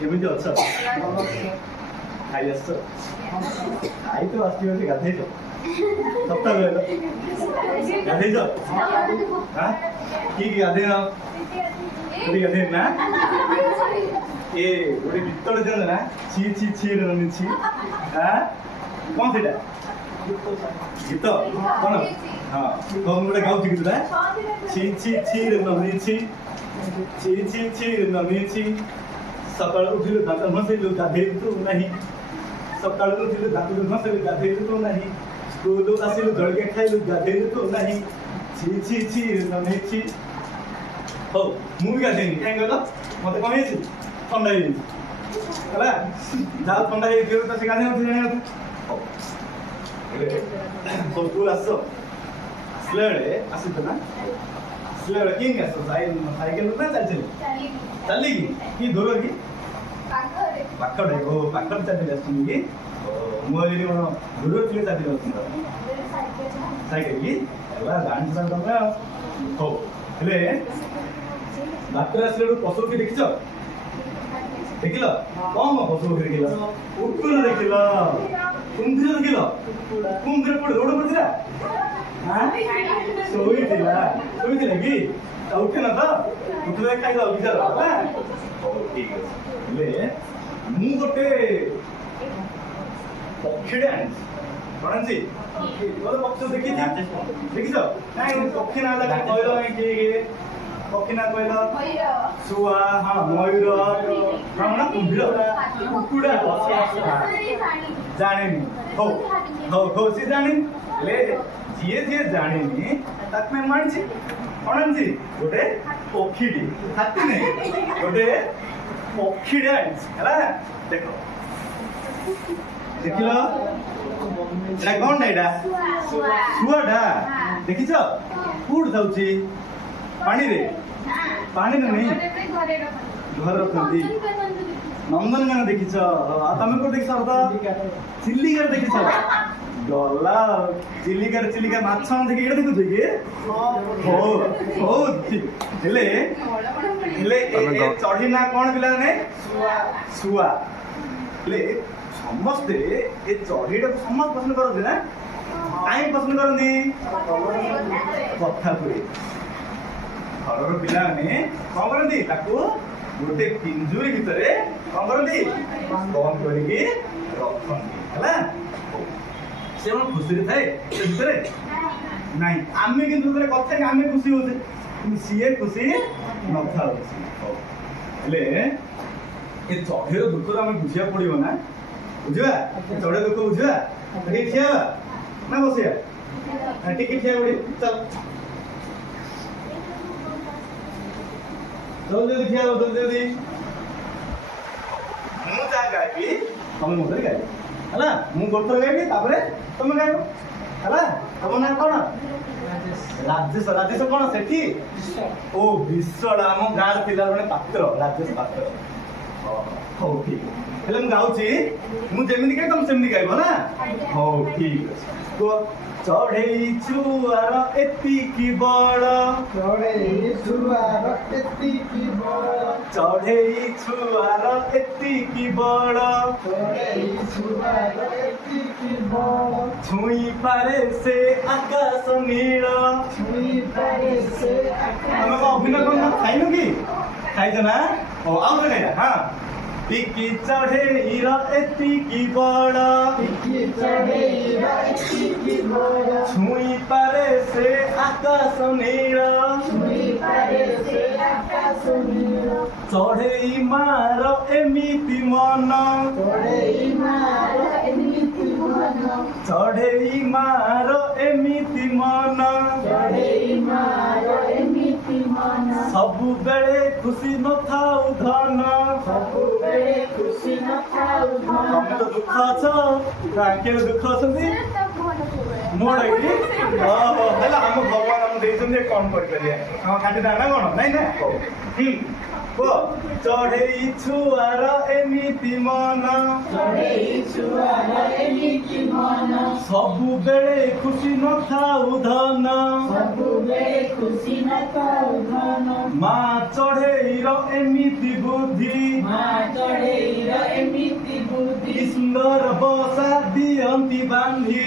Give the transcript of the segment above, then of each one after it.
କେମିତି ଅଛ? ଖାଇ ଆସିଛ? ଖାଇ ତ ଆସିଛି ଗାଧେଇଛ? ସତ କହିଲ ଗାଧେଇଛ? କି ଗାଧେଇନ? ଗାଧେଇ ନା ଏ ଗୋଟେ ଗୀତଟେ ଜାଣିଲ ନା ଛି ଛି ଛି ରନିଛି କଣ ସେଇଟା ଗୀତ କଣ? ହଁ ଗୋଟେ ଗାଉଛି ଗୀତଟା ଛି ଛି ଛି ରନିଛି ଛି ଛି ଛି ରନିଛି ସକାଳୁ ଉଠିଲୁ ଦାନ୍ତ ଘଷିଲୁ ଗାଧେଇଲୁ ନାହିଁ ସକାଳୁ ଉଠିଲୁ ଦାନ୍ତ ଘଷିଲୁ ଗାଧେଇଲୁ ନାହିଁ ସ୍କୁଲ ଆସିଲୁ ଜଳଖିଆ ଖାଇଲୁ ଗାଧେଇଲୁ ନାହିଁ ଛି ଛି ଛି ରନିଛି। ହଉ ମୁଁ ବି ଗାଧେଇନି କାହିଁ କହିଲ ମତେ କଣ ହେଇଛି ଥଣ୍ଡା ହେଇଯାଇଛି ହେଲା ଯାହା ଥଣ୍ଡା ହେଇଥିବ ତ ସେ ଗାଧେଇ ନଥିବ ଜାଣିବା କଥା। ସ୍କୁଲ ଆସ ଆସିଲା ବେଳେ ଆସିଛ ନା ଆସିଲା ବେଳେ କେମିତି ଆସ ସାଇକେଲ ନା ଚାଲି ଚାଲିକି କି ଦୂର କି ପାଖରେ ଓ ପାଖରେ ଚାଲି ଆସୁଛନ୍ତି କି ମୁଁ ଏଠି କଣ ଦୂର ଥିଲେ ଚାଲି ଆସୁଛନ୍ତି ସାଇକେଲ କି ହେଲା ଜାଣିଛ ତମେ ଆଉ। ହଉ ହେଲେ ବାଟରେ ଆସିଲା ବେଳକୁ ପଶୁ ପକ୍ଷୀ ଦେଖିଛ ଦେଖିଲ କଣ ପଶୁ ପକ୍ଷୀ ଦେଖିଲ କୁକୁର ଦେଖିଲ କୁମ୍ଭୀର ଦେଖିଲ କୁମ୍ଭୀର କୋଉଠି ରୋଡ ଉପରେ ଥିଲା ଶୋଇଥିଲା କି ଉଠେ ନା ତ ଉଠିଲେ ଖାଇଦବ ବିଚାର ହେଲା। ହଉ ଠିକ ଅଛି ହେଲେ ମୁଁ ଗୋଟେ ପକ୍ଷୀଟେ ଆଣିଛି କଣ ଆଣିଛି ପକ୍ଷୀ ଦେଖିଛ କାଇଁ ପକ୍ଷୀ ନା କହିଲ କିଏ ପକ୍ଷୀ ନା କହିଲ ଶୁଆ ହଁ ମୟୂର ହଁ କୁମ୍ଭୀର କୁକୁଡ଼ା ଜାଣିନି ହଉ ହଉ ହଉ ସିଏ ଜାଣିନି ହେଲେ ଯିଏ ଜାଣିନି ତାକୁ ମୁଁ ଆଣିଛି କଣ ଆଣିଛି ଗୋଟେ ପକ୍ଷୀଟି ହାତୀ ନାହିଁ ଗୋଟେ ପକ୍ଷୀଟେ ଆଣିଛି ହେଲା। ଦେଖ ଦେଖିଲ ଏଇଟା କଣଟା ଏଇଟା ଶୁଆଟା ଦେଖିଛ କୋଉଠି ଥାଉଛି ପାଣିରେ ନାଇଁ ଘରେ ରଖନ୍ତି ନନ୍ଦନକାନନ ଦେଖିଛ ତମେ କୋଉଠି ଦେଖିଛ ଚିଲିକାରେ ଦେଖିଛ ଗଲା ଚିଲିକା ମାଛ ଦେଖି ଏଇଟା ଦେଖୁଛ କି ହଉ ହେଲେ ଚଢି ନା କଣ ପିଲାମାନେ ଶୁଆ ହେଲେ ସମସ୍ତେ ଏ ଚଢେଇଟାକୁ ସମସ୍ତେ ପସନ୍ଦ କରନ୍ତି ନା କାହିଁକି ପସନ୍ଦ କରନ୍ତି କଥା କୁହେ ଘରର ପିଲାମାନେ କଣ କରନ୍ତି ତାକୁ ଗୋଟେ ପିଞ୍ଜୁରି ଭିତରେ କଣ କରନ୍ତି ବନ୍ଦ କରିକି ରଖନ୍ତି ହେଲା। ସେ କଣ ଖୁସିରେ ଥାଏ ସେ ଭିତରେ ନାଇଁ ଆମେ କିନ୍ତୁ କଥା ଆମେ ଖୁସି ହଉଛେ କିନ୍ତୁ ସିଏ ଖୁସି ନଥାଉଛି। ହେଲେ ଏ ଚଢେଇର ଦୁଃଖ ଆମେ ବୁଝିବାକୁ ପଡିବ ନା ବୁଝିବା ଚଢେଇ ଦୁଃଖ ବୁଝିବା ଟିକେ ଠିଆ ହେବା ନା ବସିବା ଟିକେ ଠିଆ ପଡିବ ଚାଲ ଜଲ୍ଦି ଠିଆ ହବ ଜଲ୍ଦି ମୁଁ ଯାହା ଗାଇବି ତମେ ମୋ ସହିତ ଗାଇବ ହେଲା ମୁଁ ଗୋଟେ ଗାଇବି ତାପରେ ତମେ ଗାଇବ ହେଲା। ତମ ନାଁ କଣ ରାଜେଶ କଣ ସେଠି ଓ ବିଶ୍ୱାଳ ଆମ ଗାଁରେ ଥିଲା ଜଣେ ପାତ୍ର ରାଜେଶ ପାତ୍ର ହଉ ଠିକ ହେଲେ ମୁଁ ଗାଉଛି ମୁଁ ଯେମିତି ଗାଇ ତମେ ସେମିତି ଗାଇବ ନା ହଉ ଠିକ ଅଛି କୁହ ଚଢେଇ ଛୁଆର ଏତିକି ବଳ ଚଢେଇ ଛୁଆର ଏତିକି ବଳ ଛୁଇଁ ପାରେ ସେ ଆକାଶ ନୀଳ ଆମେ ଅଭିନୟ କଣ ଖାଇନୁ କି ଖାଇଛ ନା ହଉ ଆଉ ଥରେ ହଁ ଟିକି ଚଢେଇର ଏତିକି ବଳ ଛୁଇଁ ପାରେ ସେ ଆକାଶ ନୀଳ ଚଢେଇ ମାର ଏମିତି ମନ ଚଢେଇ ମାର ଏମିତି ମନ ସବୁବେଳେ ଖୁସି ନଥାଉ ଧନ ତମେ ତ ଦୁଃଖ ଅଛ ତାଙ୍କେ ଦୁଃଖ ଅଛନ୍ତି ମୋ ଡାକି ହେଲା ଆମ ଭଗବାନ ଆମକୁ ଦେଇଛନ୍ତି କଣ କରିପାରିବା ଆମ କାଟିଦା ନା କଣ ନାଇଁ ନା କୁହ ଚଢେଇ ଛୁଆର ଏମିତି ମନ ସବୁବେଳେ ଖୁସି ନଥାଉ ଧନ ମା ଚଢେଇର ଏମିତି ବୁଦ୍ଧି सुंदर बसा दियंती बांधी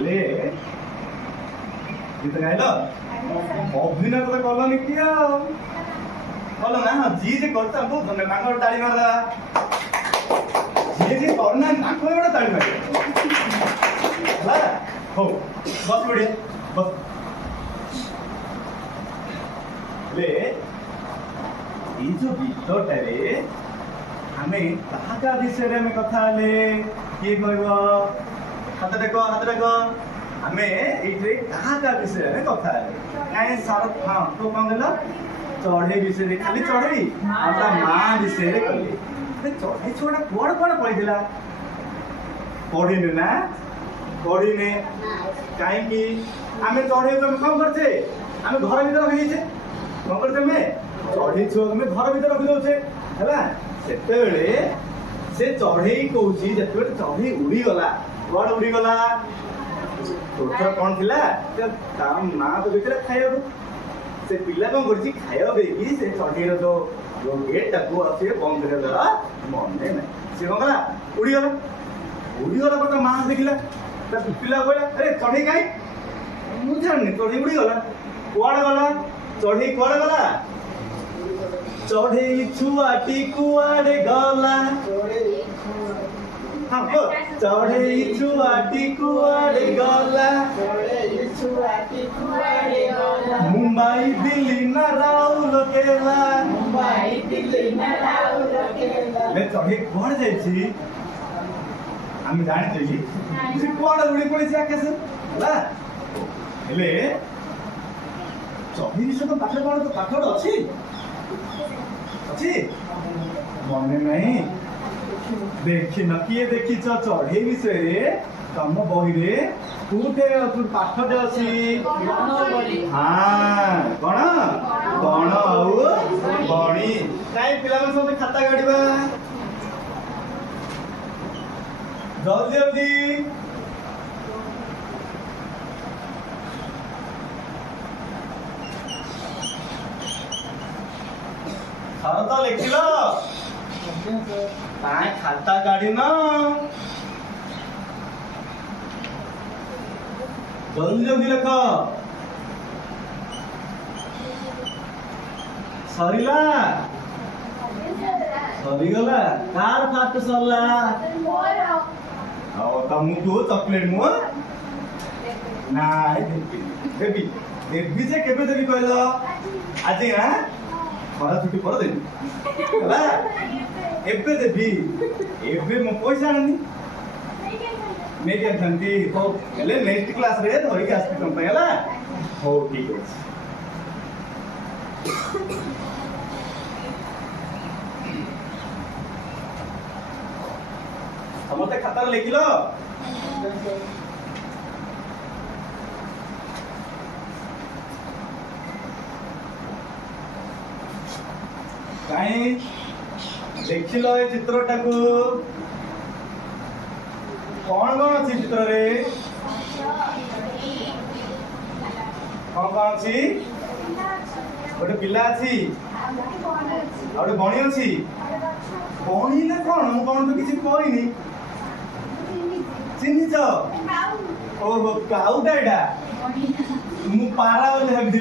ले गीत गाइल अभिनय तो कलनि कि कल ना जी जे करता बहुत धन्यवाद ताली मारदा जी करना नाको एटा ताली मार हला हो बस बढ़िया बस ले ये जो गीतटारे आमे कहा विषय में कथा ले किए कहब हाथ देख आमे ये कहा विषय में कथा कहीं सार हाँ तो कौन कहल चढ़ई विषय खाली चढ़ई माँ विषय चढ़ई छुआ कौन कौन पढ़ी पढ़ीने ना पढ़ीने कहीं आम चढ़ई कौन करचे आम घर भर रखीचे कौन करते चढ़ई छुआ तुम घर भर रखी दौचे है से चढ़ई कौन चढ़ई उड़ीगला कौन उड़ीगला तोर कौन थी माँ तो बीते खाया से पिला कौन कर खाया देकी से चढ़ई जो गेट टाक बंद कर द्वारा मन ना सी कौन कला उड़ीगला उड़ीगला पर माँ देखला पिला कहला अरे चढ़ई कहीं मुझे जानी चढ़ई उड़ीगला कुआड़े गला चढ़ई कुआड़े गला चढ़ई छुआटी कुआड़े गला चढ़ई छुआटी कुआड़े गला मुंबई दिल्ली ना राउरकेला चढ़ई कुआड़े जाइछि आम जानी कुआड़े उड़ी पड़ी आकाश हेले चढ़ई विषय तो पाठ कौन तो पाठ अच्छी मन नहीं देखी न किए देखी चढ़ई विषय तम बही कोटे पाठटे अच्छी हाँ कौन गण गणी कहीं पिला सब खाता काढ़ा जल्दी जल्दी थर तो लिखिल खाता काढ़ जल्दी जल्दी लिख सरीला सरीगला कार फास्ट सरला तुमको चॉकलेट मु ना देवी देवी जे केबे देवी कहल आज ना खरा छुट्टी पर देवी एबे देवी एबे मो पैसा आनी नहीं क्या थंती हो ले नेक्स्ट क्लास रे धरि के आस्ती तुम पहला हो ठीक है समझते खाता लिखिलो कहीं देखिल ए चित्रटा को कौन कौन अच्छी चित्र रे कौन कौन अच्छी गोटे पिला अच्छी गोटे बणी अच्छी बणी ना कौन कौन तो किसी कहनी चिन्हिच ओहो काउटा एटा मु पारा बोली भाबी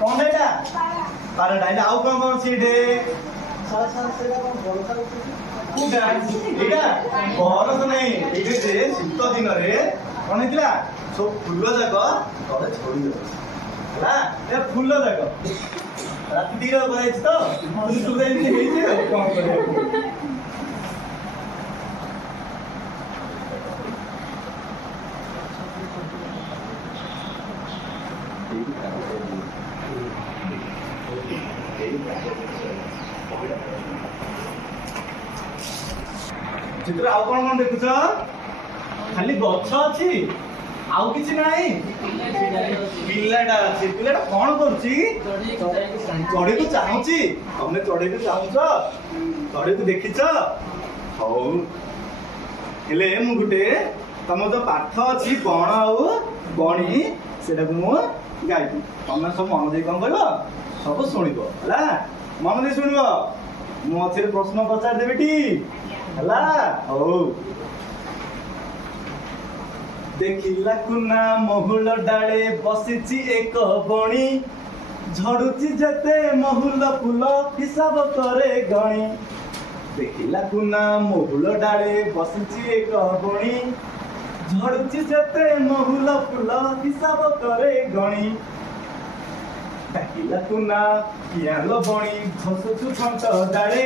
कौन एटा पाराटा एटा आउ कौन कौन अच्छी एटे बरस नहीं शीत दिन कौन होता सब फूल जाक तले छड़ी है फूल जाक रात दीटा कराई तो कौन कर चित्र आउ कौन कौन देखुच खाली गछ अच्छी आउ किछि नाही पिलाटा अछि पिलाटा कोन करछि चढ़े को चाहूची हमने चढ़े को चाहूछ चढ़े को देखिछ हौ हेले मु गुटे तम जो पाठ अछि गण आउ गणी सेटा को मु गाइबी तमे सब मन दे कोन कहबो सब सुनिबो हला मन दे सुनिबो ମୁଁ ଅଛି ପ୍ରଶ୍ନ ପଚାରି ଦେବିଟି ହେଲା ହଉ। ଦେଖିଲା କୁନା ମହୁଲ ଡାଳେ ବସିଛି ଏକ ବଣି ଝଡୁଛି ଯେତେ ମହୁଲ ଫୁଲ ହିସାବ କରେ ଗଣି। ଦେଖିଲା କୁନା ମହୁଲ ଡାଳେ ବସିଛି ଏକ ବଣି ଝଡୁଛି ଯେତେ ମହୁଲ ଫୁଲ ହିସାବ କରେ ଗଣି। ଡାକିଲା କୁନା କିଆଁଲ ବଣି ଘସୁଛୁ ଥଣ୍ଟ ଡାଳେ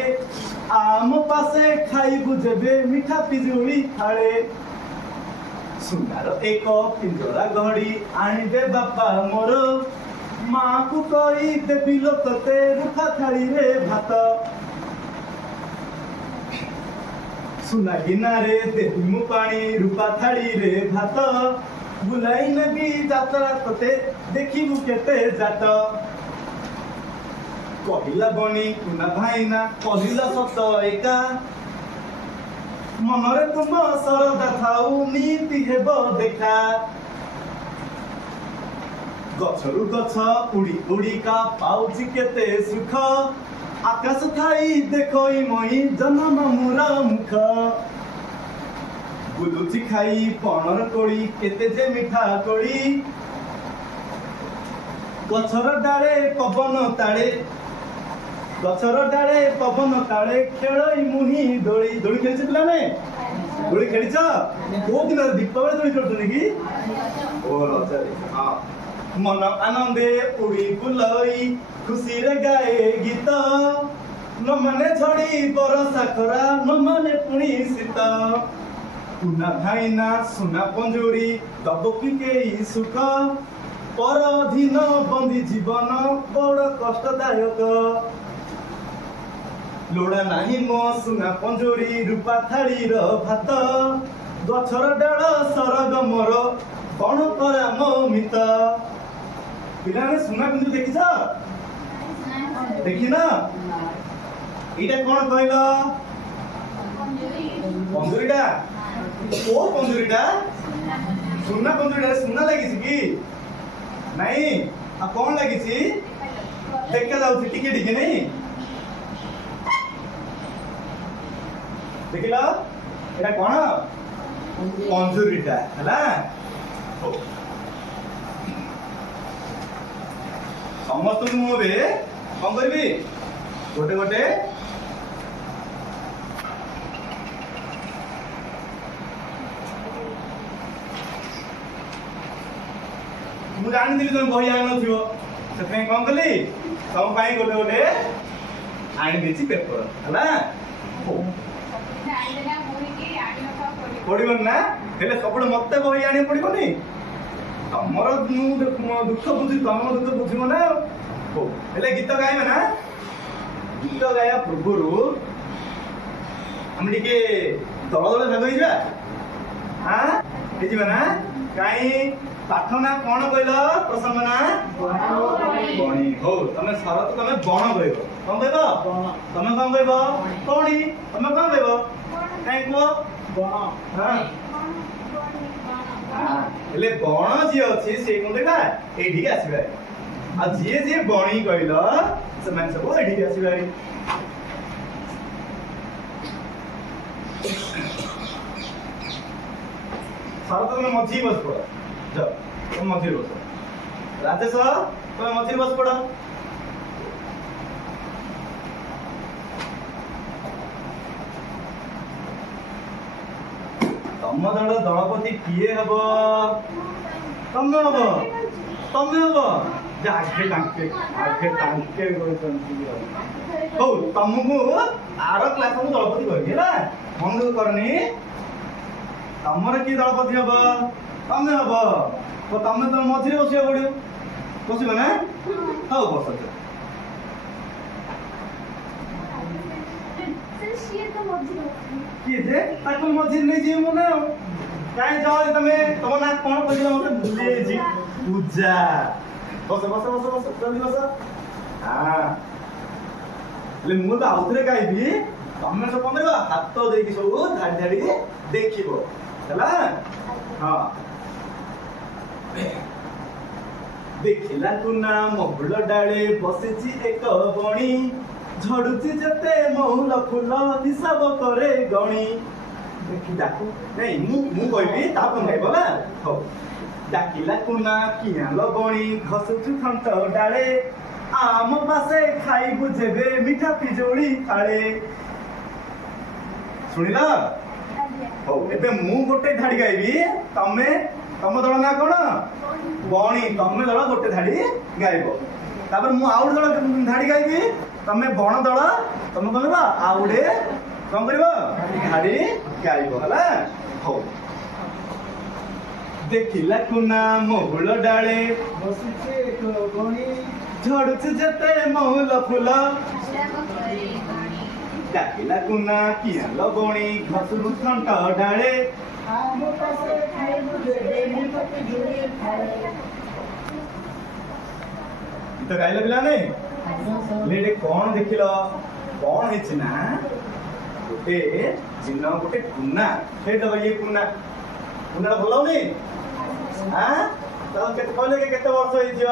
ଆମ ପାଶେ ଖାଇବୁ ଯେବେ ମିଠା ପିଜୁଳି ଥାଳେ। ସୁନାର ଏକ ପିଞ୍ଜରା ଗଢି ଆଣିଦେ ବାପା ମୋର ମାକୁ କହି ଦେବି ଲୋ ତତେ ରୁଖା ଥାଳିରେ ଭାତ। ସୁନା ଗିନାରେ ଦେବି ମୁଁ ପାଣି ରୂପା ଥାଳିରେ ଭାତ ବୁଲାଇ ନେବି ଯାତ୍ରା ତତେ ଦେଖିବୁ କେତେ ଜାତ। କହିଲା ବଣି କୁନା ଭାଇନା କହିଲା ସତ ଏକା ମନରେ ତୁମ ସରଦା ଥାଉ ନୀତି ହେବ ଦେଖା। ଗଛରୁ ଗଛ ଉଡ଼ି ଉଡ଼ିକା ପାଉଛି କେତେ ସୁଖ ଆକାଶ ଥାଇ ଦେଖଇ ମଇ ଜନମ ମୁର ମୁଖ। ବୁଲୁଛି ଖାଇ ପଣର କୋଳି କେତେ ଯେ ମିଠା କୋଳି ଗଛର ଡାଳେ ପବନ ତାଳେ ଗଛର ଡାଳେ ପବନ ତାଳେ ଖେଳଇ ମୁହିଁ ଦୋଳି। ଦୋଳି ଖେଳିଛ ପିଲାମାନେ? ଦୋଳି ଖେଳିଛ? କୋଉ ଦିନ ଦୀପାବଳି ଦୋଳି ଖେଳୁଛନ୍ତି କି? ଓ ରଜରେ। ହଁ ମନ ଆନନ୍ଦେ ଉଡ଼ି ବୁଲଇ ଖୁସିରେ ଗାଏ ଗୀତ ନ ମାନେ ଝଡ଼ି ବରଷା ଖରା ନ ମାନେ ପୁଣି ଶୀତ। କୁନା ଭାଇନା ସୁନା ପଞ୍ଜୁରୀ ଦବ କି କେହି ସୁଖ ପର ଅଧୀନ ବନ୍ଦୀ ଜୀବନ ବଡ଼ କଷ୍ଟଦାୟକ। ଲୋଡ଼ା ନାହିଁ ମୋ ସୁନା ପଞ୍ଜୁରୀ ରୂପା ଥାଳିର ଭାତ ଗଛର ଡାଳ ସରଗ ମୋର କଣ କରା ମୋ ମିତ। ପିଲାମାନେ ସୁନା ପଞ୍ଜୁରୀ ଦେଖିଛ? ଦେଖିନ? ଏଇଟା କଣ କହିଲ? ପଞ୍ଜୁରୀଟା କୋଉ ପଞ୍ଜୁରୀଟା? ସୁନା ପଞ୍ଜୁରୀଟା ସୁନା ଲାଗିଛି କି? ନାଇଁ ଆଉ କଣ ଲାଗିଛି? ଦେଖା ଯାଉଛି ଟିକେ ଟିକେ ନାଇଁ ଦେଖିଲ ଏଟା କଣ? ପଞ୍ଜୁରୀଟା ହେଲା। ସମସ୍ତଙ୍କୁ ମୁଁ ଏବେ କଣ କରିବି ଗୋଟେ ଗୋଟେ ମୁଁ ଜାଣିଥିଲି ତମେ ବହି ଆଣିନଥିବ ସେଥିପାଇଁ କଣ କଲି ତମ ପାଇଁ ଗୋଟେ ଗୋଟେ ଆଣିଦେଇଛି ପେପର ହେଲା। ପଡିବନି ନା ହେଲେ ସବୁବେଳେ ମତେ ବହି ଆଣିବାକୁ ପଡିବନି ତମର ଦୁଃଖ ବୁଝି ତମର ଦୁଃଖ ବୁଝିବ ନା ହଉ ହେଲେ ଗୀତ ଗାଇବା ନା। ଗୀତ ଗାଇବା ପୂର୍ବରୁ ଆମେ ଟିକେ ଦଳ ଦଳ ଭାଗ ହେଇଯିବା ହେଇଯିବା ନା। କାହିଁ ପାଠ ନା କଣ କହିଲ? ପ୍ରସଙ୍ଗ ନା ବଣି। ହଉ ତମେ ଶରତ ତମେ ବଣ କହିବ। କଣ କହିବ? ତମେ କଣ କହିବ? ବଣି। ତମେ କଣ କହିବ? କାହିଁ କୁହ? ହେଲେ ବଣ ଯିଏ ଅଛି ସେ କଣ କହିବା ଏଇଠିକି ଆସିବା ଆଉ ଯିଏ ଯିଏ ବଣି କହିଲ ସେମାନେ ସବୁ ଏଇଠିକି ଆସିବା। ଶରତ ତମେ ମଝିରେ ବସି ପଡ ଯାଅ ତମେ ମଝିରେ ବସ। ରାଜେଶ ତମେ ମଝିରେ ବସି ପଡ। ତମ ଦଳ ଦଳପତି କିଏ ହବ? ତମେ ହବ ତମେ ହବ ଆଗେ ତାଙ୍କେ କହିଛନ୍ତି। ହଉ ତମକୁ ଆର କ୍ଲାସ ମୁଁ ଦଳପତି କରିବି ହେଲା ମନ ଦୁଃଖ କରନି। ତମର କିଏ ଦଳପତି ହବ? ତମେ ହବ ତମେ ତ ମଝିରେ ବସିବାକୁ ପଡିବ। ବସିବ ନା? ହଉ ବସ। କିଏ ଯେ ତାକୁ ମଝିରେ ନେଇଯିବି ମୁଁ ନା କାହିଁ ଯାଅ ତମେ ତମ ନା କଣ କହିଲ ମତେ ଭୁଲି ଯାଇଛି। ପୂଜା। ବସ ବସ ବସ ବସ ଜଲ୍ଦି ବସ। ହେଲେ ମୁଁ ତ ଆଉଥରେ ଗାଇବି ତମେ ସବୁ କଣ କରିବ ହାତ ଦେଇକି ସବୁ ଧାଡି ଧାଡି ଦେଖିବ ହେଲା। ହଁ ଦେଖିଲା କୁନା ମହୁଲ ଡାଳେ ବସିଛି ଏକ ବଣି ଝଡୁଛି ଯେତେ ମହୁଲ ଫୁଲ ହିସାବ କରେ ଗଣି। ଦେଖି ଡାକୁ ନାଇଁ ମୁଁ କହିବି ତାପରେ ଗାଇବ ନା। ହଉ। ଡାକିଲା କୁନା କିଆଁ ଗଣି ଘସୁଛୁ ଥଣ୍ଟ ଡାଳେ ଆମ ପାଶେ ଖାଇବୁ ଯେବେ ମିଠା ପିଜୁଳି ଫାଳେ। ଶୁଣିଲ? ହଉ ଏବେ ମୁଁ ଗୋଟେ ଧାଡି ଗାଇବି ତମ ଦଳ ନା କଣ? ବଣି। ତମେ ଦଳ ଗୋଟେ ଧାଡି ଗାଇବ। ତାପରେ ମୁଁ ଆଉ ଗୋଟେ ଦଳ ଧାଡି ଗାଇବି ତମେ ବଣ ଦଳ ତମେ କଣ କରିବ ଆଉ ଗୋଟେ କଣ କରିବ ଧାଡି ଗାଇବ ହେଲା। ହଉ। ଦେଖିଲା କୁନା ମହୁଲ ଡାଳେ ଝଡୁଛି ଯେତେ ମହୁଲ ଫୁଲ ଡାକିଲା କୁନା କିଆଁ ଗଣି ଘସୁରୁ ଥଣ୍ଟ ଡାଳେ। ଗୀତ ଗାଇଲ ପିଲାମାନେ? କଣ ଦେଖିଲ କଣ ହେଇଛି ନା ଗୋଟେ ଦିନ ଗୋଟେ କୁନା ହେଇଦବ ଇଏ କୁନାଟା ଭଲ ହଉନି? କେତେ କହିଲେ କେତେ ବର୍ଷ ହେଇଯିବ?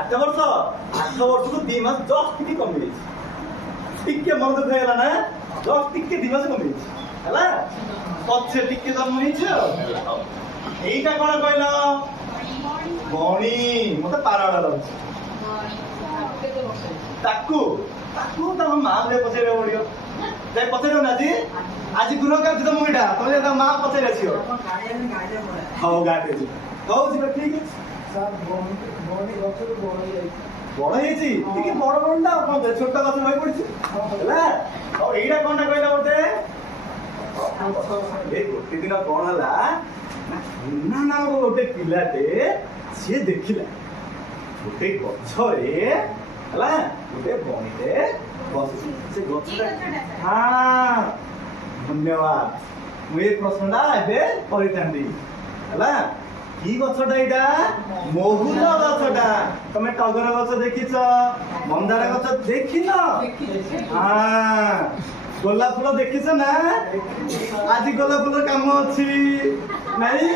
8 ବର୍ଷ। 8 ବର୍ଷକୁ 2 ମାସ ଜଷ୍ଟ ଟିକେ କମିଯାଇଛି। ଟିକେ ମନ ଦୁଃଖ ହେଇଗଲା ନା ଜଷ୍ଟ ଟିକେ 2 ମାସ କମିଯାଇଛି ହେଲା। ପଛେ ଟିକେ ଜନ୍ମ ହେଇଛି ଆଉ। ଏଇଟା କଣ କହିଲ? ବଣି। ମତେ ପାରାଡା ଲାଗୁଛି। ତାକୁ ତାଙ୍କ ମା ଭଳିଆ ପଚାରିବାକୁ ପଡିବ। ଯାଇ ପଚାରିବ ନା ଆଜି ଗୃହ କାର୍ଯ୍ୟ ତମ ଏଇଟା ତମେ ତା ମା ପଚାରି ଆସିବ। ହଉ ଗାଡି ହଉ ଯିବା ଠିକ ଅଛି। ବଡ ହେଇଛି ଟିକେ ବଡ ବଣଟା ଛୋଟ ଗଛ ରହି ପଡିଛି ହେଲା। ଆଉ ଏଇଟା କଣଟା କହିଲା ଗୋଟେ ଦିନ କଣ ହେଲା ନା ଗୋଟେ ପିଲାଟେ ସିଏ ଦେଖିଲା ଗୋଟେ ଗଛରେ ହେଲା ଗୋଟେ ବଣିଟେ ବସିଛି। ସେ ଗଛଟା ଧନ୍ୟବାଦ। ମୁଁ ଏ ପ୍ରଶ୍ନଟା ଏବେ କରିଥାନ୍ତି ହେଲା। କି ଗଛଟା ଏଇଟା? ମହୁଲ ଗଛଟା। ତମେ ଟଗର ଗଛ ଦେଖିଛ? ମନ୍ଦାର ଗଛ ଦେଖିନ? ଗୋଲାପ ଫୁଲ ଦେଖିଛ ନା? ଆଜି ଗୋଲାପ ଫୁଲର କାମ ଅଛି ନାଇଁ?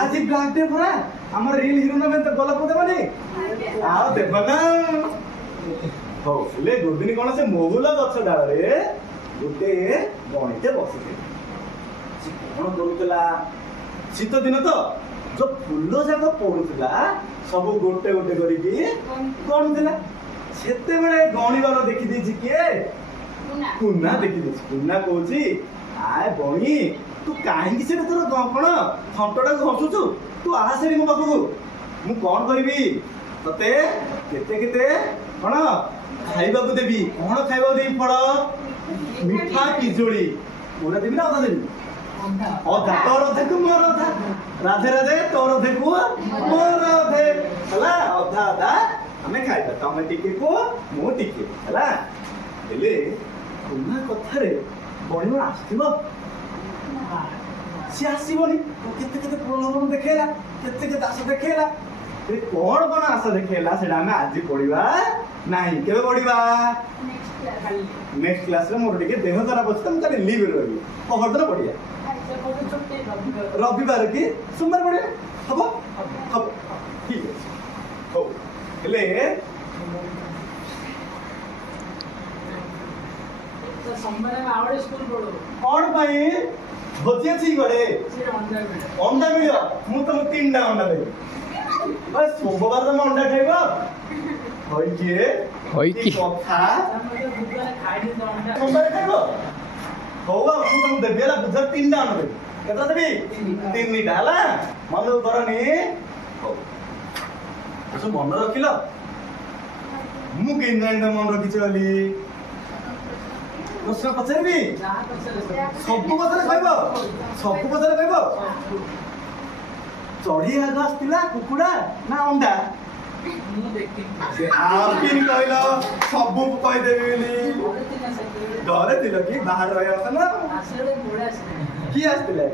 ଆଜି ବ୍ଲାକ୍ ଡେ ପରା ଆମର ରିଲ୍ ହିରୋ ନା ଗୋଲାପ ଦେବନି ଆଉ ଦେବ ନା। ହଉ ହେଲେ ଗୋଦିନ କଣ ସେ ମହୁଲ ଗଛ ଡାଳରେ ଗୋଟେ ବଣିଟେ ବସିଥିଲା। ସେ କଣ କରୁଥିଲା? ଶୀତ ଦିନ ତ ଯୋଉ ଫୁଲ ଯାକ ପଡୁଥିଲା ସବୁ ଗୋଟେ ଗୋଟେ କରିକି ଗଣୁଥିଲା। ସେତେବେଳେ ଗଣିବାର ଦେଖିଦେଇଛି କିଏ? କୁନା ଦେଖିଦେଇଛି। କୁନା କହୁଛି ଆଏ ବଣି ତୁ କାହିଁକି ସେଟା ତୋର କଣ ଥଣ୍ଟଟାକୁ ଘଷୁଛୁ? ତୁ ଆସେନି ମୋ ପାଖକୁ। ମୁଁ କଣ କରିବି ତତେ କେତେ କେତେ କଣ ଖାଇବାକୁ ଦେବି। କଣ ଖାଇବାକୁ ଦେବି? ଫଳ ମିଠା ପିଜୁଳି। ପୁରା ଦେବି ନା ଅଧା ଦେବି? ଅଧା। ତୋର ଅଧେକୁ ମୋର ଅଧା। ରାଧେ ରାଧେ। ତୋର ଅଧେକୁ ମୋର ଅଧେ ହେଲା। ଅଧା ଅଧା ଆମେ ଖାଇବା। ତମେ ଟିକେ କୁହ ମୁଁ ଟିକେ ହେଲା। ହେଲେ କୁନା କଥାରେ ବଣିବ ଆସିବ? ସିଏ ଆସିବନି। କେତେ କେତେ ପ୍ରଲୋଭନ ଦେଖେଇଲା କେତେ କେତେ ଆଶା ଦେଖେଇଲା। କଣ କଣ ଆଶା ଦେଖେଇଲା ସେଟା ଆମେ ଆଜି ପଢିବା ନାହିଁ। କେବେ ପଢିବା? ନେକ୍ସଟ କ୍ଲାସରେ। ମୋର ଟିକେ ଦେହ ଖରାପ ଅଛି ତ ମୁଁ ତାହେଲେ ଲିଭ୍ ରହିବି। ପହରଦିନ ପଢିବା। ରବିବାର କି ସୋମବାର ପଢିବା? ହବ ହବ ଠିକ ଅଛି। ହଉ ହେଲେ କଣ ପାଇଁ ଭୋଜି ଅଛି ଘରେ? ଅଣ୍ଡା ମିଳିବ? ମୁଁ ତମକୁ 3ଟା ଅଣ୍ଡା ଦେବି। ସୋମବାର ତମେ ଅଣ୍ଡା ଖାଇବ? କଥା ସୋମବାର ଖାଇବ? ହଉ ଆଉ ମୁଁ ତମକୁ ଦେବି ହେଲା। ବୁଝ 3ଟା ଅଣ୍ଡା ଦେବି। କେତେଟା ଦେବି? 3ଟା ହେଲା। ମନ କରନି। ହଉ ସବୁ ମନେ ରଖିଲ? ମୁଁ କେମିତି ଜାଣି ତମେ ମନେ ରଖିଛ ବୋଲି? ପ୍ରଶ୍ନ ପଚାରିବି? ସବୁ କଥାରେ କହିବ? ସବୁ କଥାରେ କହିବ? ଚଢେଇ ଆଗ ଆସିଥିଲା କୁକୁଡା ନା ଅଣ୍ଡା? ଆଉ କେମିତି କହିଲ? ସବୁ କହିଦେବି ବୋଲି। ଘରେ ଥିଲ କି ବାହାରେ ରହିବା କଥା ନା? କିଏ ଆସିଥିଲା?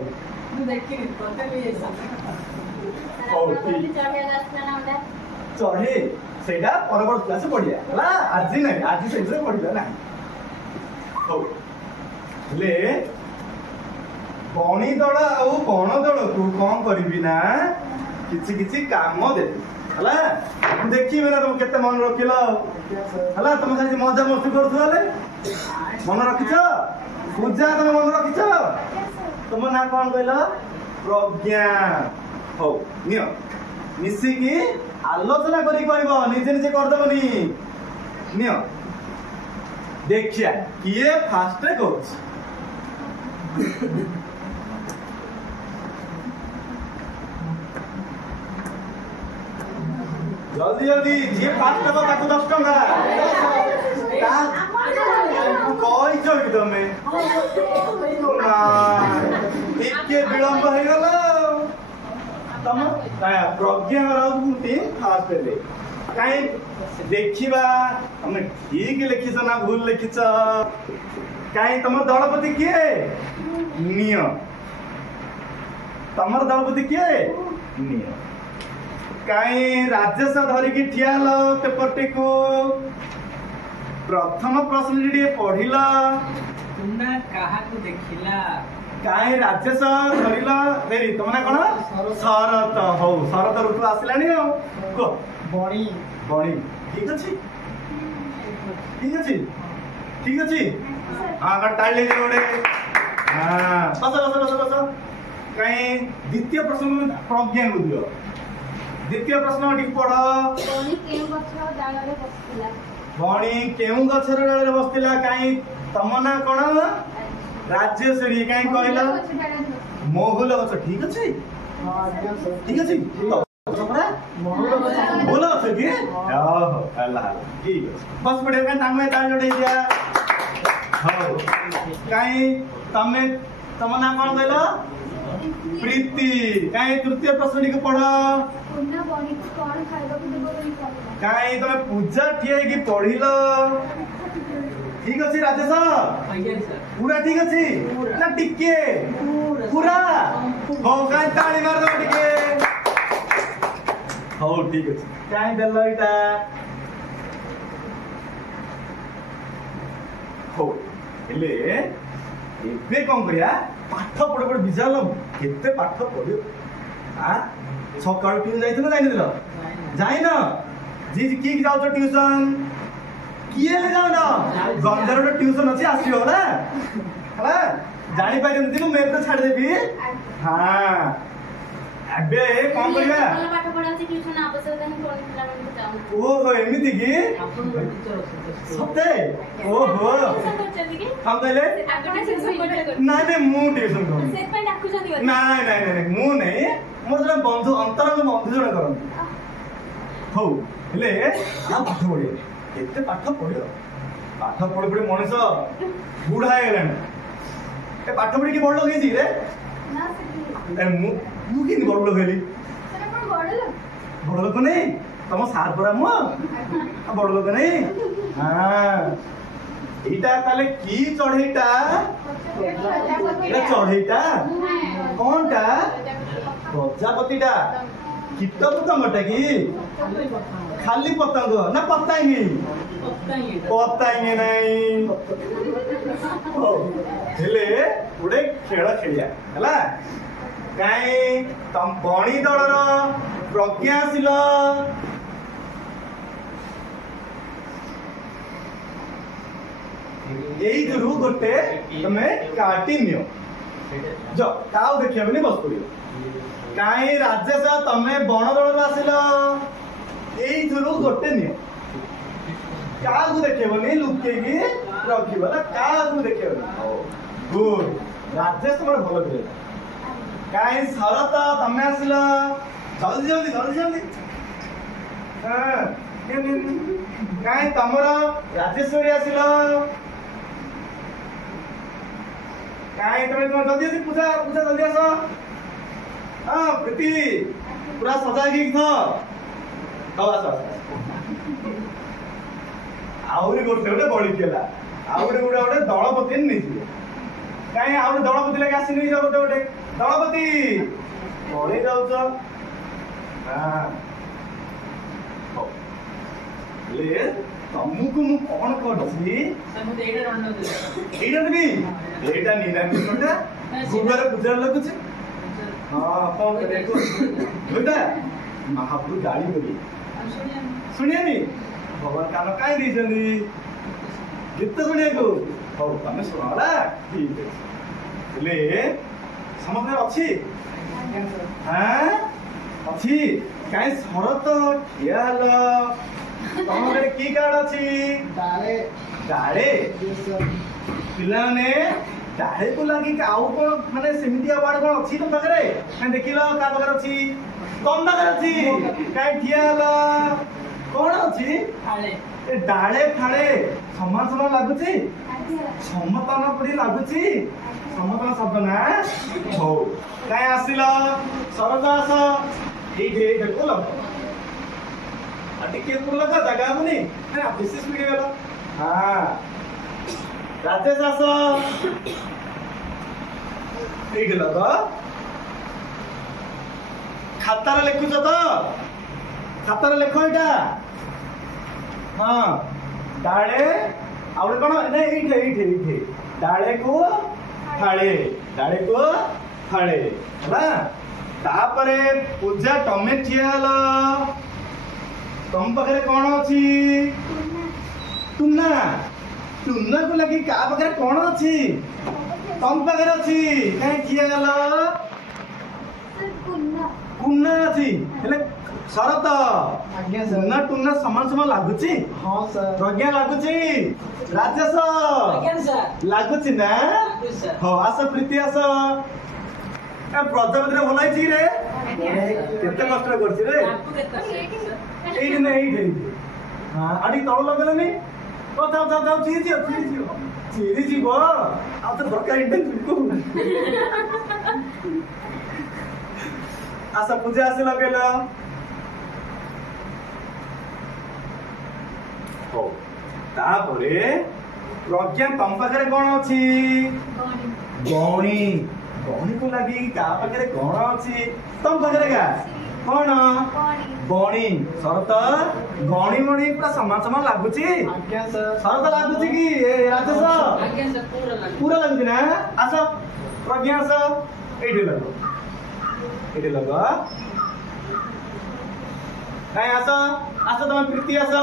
ଚଢେଇ ସେଇଟା ପରବର୍ତ୍ତୀ କ୍ଲାସ ପଢିବା ହେଲା। ଆଜି ନାହିଁ। ଆଜି ସେଇଥିରେ ପଢିବା ନାହିଁ। ହଉ ହେଲେ ବଣି ଦଳ ଆଉ ବଣ ଦଳକୁ କଣ କରିବି ନା କିଛି କିଛି କାମ ଦେବି। हला देखिबे ना तुम केते मन रखिलो हला तुम खाली मजा मस्ती करथुले मन रखिछ पूजा तुम मन रखिछ तुम ना कोन कहलो प्रज्ञा हो नियो मिसी की आलोचना करी करबो निजे निजे कर देबनी नियो देखिया किए फास्ट कोच जल्दी जल्दी जे फास्ट हो ताकू 10 टका कोई जो तमे ना इके विलंब हो गलो तम प्रज्ञा राउती फास्ट ले काई देखिबा हमने ठीक लिखिछ ना भूल लिखिछ काई तमर दलपति के निय तमर दलपति के निय काई राजेश धरिकी ठिया लो पेपर को प्रथम प्रश्न टी पढ़िला तुमना काहा को देखिला काई राजेश धरिला देरी तमना कोन शरत हो शरत ऋतु आसिलानी हो को बणी बणी ठीक अछि ठीक अछि ठीक अछि हां का टाळले जोडे हां बस बस बस बस काई द्वितीय प्रश्न में प्रज्ञा को दियो द्वितीय प्रश्न ठीक पढ़ भणी केउ गछर डाले बसतिला काई तमना कोन राजेश्वरी काई कहला मोहुल गछ ठीक अछि ठीक अछि छोकरा मोहुल गछ की ओहो अल्लाह ठीक बस पड़े का टांग में ताल जोड़े दिया हो काई तमे तमना कोन कहला प्रीति काई तृतीय प्रश्न को पढ़ काई तमे पूजा ठिया की पढ़िलो ठीक अछि राजेश पूरा ठीक अछि ना टिके पूरा हो काई ताली मार दो टिके हो ठीक अछि काई देलो इटा हो एले एबे कोन करिया पाठ पढे पढे बिजाल केते पाठ पढियो आ सकाळ ट्यूशन जाइथिलो जाइन दिलो जाइन जी जी की जाउ तो ट्यूशन किए ले जाउ ना गंधर ट्यूशन अछि आसियो होला हला जानि पाइरन दिनु मैं तो छाड़ देबी हां अबे कोन करिया ଭଲ ପାଠ ପଢାଉଛି ଟ୍ୟୁସନ ଆବଶ୍ୟକତା ହିଁ ପଡୁନି ପିଲାମାନଙ୍କୁ ଚାହୁଁ ओहो एमिति की सते ओहो हम कहले नहीं नहीं मु ट्यूशन करू से पे डाकुଛନ୍ତି बोल नहीं नहीं नहीं मु नहीं मोर जने बंधु अंतरंग बंधु जने करन हो हेले आ पाठ पढे एते पाठ पढियो पाठ पढे पढे मनुष्य बुढा हे गेलन ए पाठ पढे की बड़ लोग हेजी रे ना से ए मु की बड़ लोग हेली सेटा कोन बड़ लोग नहीं तम सार परा मु बड़ लोग नहीं हां एटा ताले की चढ़ेटा एटा चढ़ेटा कोनटा प्रजापतिटा कित पतंगटा की खाली पतंग ना पताएंगे नहीं ओ हेले उडे खेल खेलिया हला काई तम बणी दलर प्रज्ञाशील यही जरू गोटे तमे काटी नियो जो काउ देखिया बनी बस पड़ियो काई राजेश तमे बण दलर आसिल यही जरू गोटे नियो काउ देखिबनी लुके की रखिबला काउ देखिबनी गुड राजेश तमर भलो करे काई शरत तमे आसिल जल्दी जल्दी जल्दी जल्दी हां काई तमर राजेश्वरी आसिल काई तमे तुम जल्दी जल्दी पूजा पूजा जल्दी आसो हां प्रीति पूरा सजा की था हो आसो आउरी गोटे गोटे बळी केला आउरी गोटे गोटे दळपति नै जी काई आउरी दळपति लगे आसी नै गोटे गोटे दळपति बळी जाउ छ हां हो ले तमुको मु कोन करछि समुद एटा रंड दे एटा देबी एटा निरामिष कोटा गुरुवार पूजा लगुछ हां कोन करे को बेटा महाप्रभु गाड़ी करी शुणियानी भगवान कान कहीं दीचंदी गीत शुणिया को हौ तमे सुनाला ठीक है ले समझ अच्छी हां अच्छी काई शरत ठियाल तम घरे की कार्ड अछि डाले डाले पिलाने डाले को लगी आउ कोन माने सेमिति अवार्ड कोन अछि तुम पाखरे काई देखिलो का पाखरे अछि तम पाखरे अछि काई ठियाल कोन अछि डाले ए डाले फाड़े समान समान लागुची समतन पड़ी लागुची समतन शब्द ना हो काई आसिल सरदास एठे देखो ल टिके पुरला का जगह बनी ना विशेष पीड़े गेलो हां राजेश आस एठे लग खातार लिखुछ तो खातार लिखो एटा हाँ डाले आउरे कोन नै एठे डाले को फाड़े ना तापरे पूजा टमे ठियाल तम पाखरे कोन अछि टुन्ना टुन्ना को लगी का पाखरे कोन अछि तम पाखरे अछि काई ठियाल कुन्ना अछि हेले शरत आज्ञा सर टुन्ना टुन्ना समान समान लागुची हां सर प्रज्ञा लागुची राजेश आज्ञा सर लागुची ना सर हो आस प्रीति आस ए प्रजापति रे भलाइची रे केते कष्ट करछि रे आपको कितना सर एइडी ने एइडी हां आडी तळ लगेलनी ओ जाओ चीरी जीव आ तो दरकार इंटेन बिल्कुल आसा पूजा आसे लगेला हो तापरे प्रज्ञा तम पाखरे कोन अछि गौणी गौणी को लगी का पाखरे कोन अछि तम पाखरे का कोन गौणी शरत गौणी मणी पूरा समान समान लागुची आज्ञा सर शरत लागुची की ए राजेश आज्ञा सर पूरा लगे पूरा लागुची ना आस प्रज्ञा आस एठी लग काय आस तमे प्रीति आस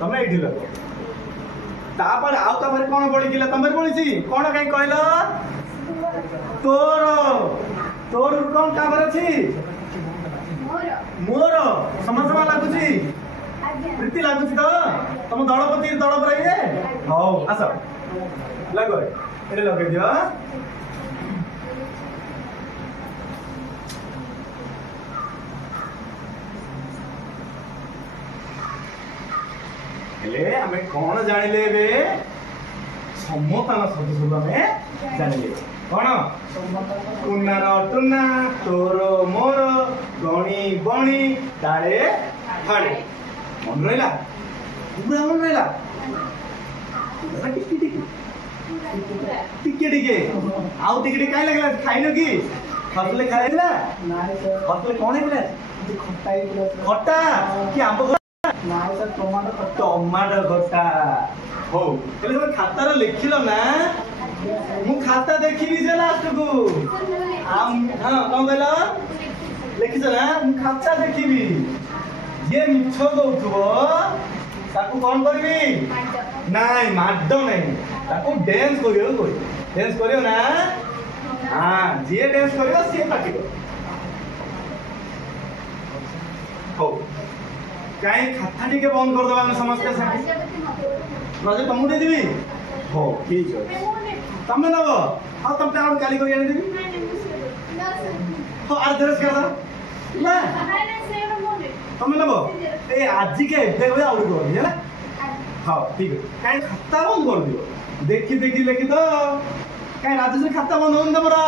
तमे एठी लग तापर आउ तापर कोन बळी गेला तमे बळीची कोन काई कहला तोर तोर कोन काबर अछि मोर समान समान लागुची प्रीति लागुची तो तम दळपति दळ बराइए हौ आस लगो एठी लगे दियो हेले हमें कौन जानिले बे सम्मतन शब्द सब हमें जानिले कौन कुन्ना न टुन्ना तोर मोर गणी बणी डाले फाड़े मन रहिला पूरा मन रहिला टिके आउ टिके काई लागला खाइनो की फसले खाइला नारे सर फसले कौन हेला खट्टा ही पूरा सर खट्टा कि आंब नारे सर टमाटर खट्टा टमाटर खट्टा हो हेले तमे खातार लिखिलो ना मु खाता देखिबी जे लास्ट को आम हां कोन कहला लिखिछ ना मु खाता देखिबी जे मिछ कहउथबो ताकू कोन करबी नाइ माड्ड नै ताकू डांस करियो कोइ डांस करियो ना हां जे डांस करियो से पाटिको हो काई खाता टिके बंद कर दबा हम समझते साथी राजे तुमु दे देबी हो ठीक है तमे नबो हां तम पे काली करी आनी देबी हो आदरस कर दो ना तमे नबो ए आज के एते आउड कर हैला हां ठीक है काई खाता बंद कर दियो देखी लेखि तो काई राजेश खाता बंद होन तमरो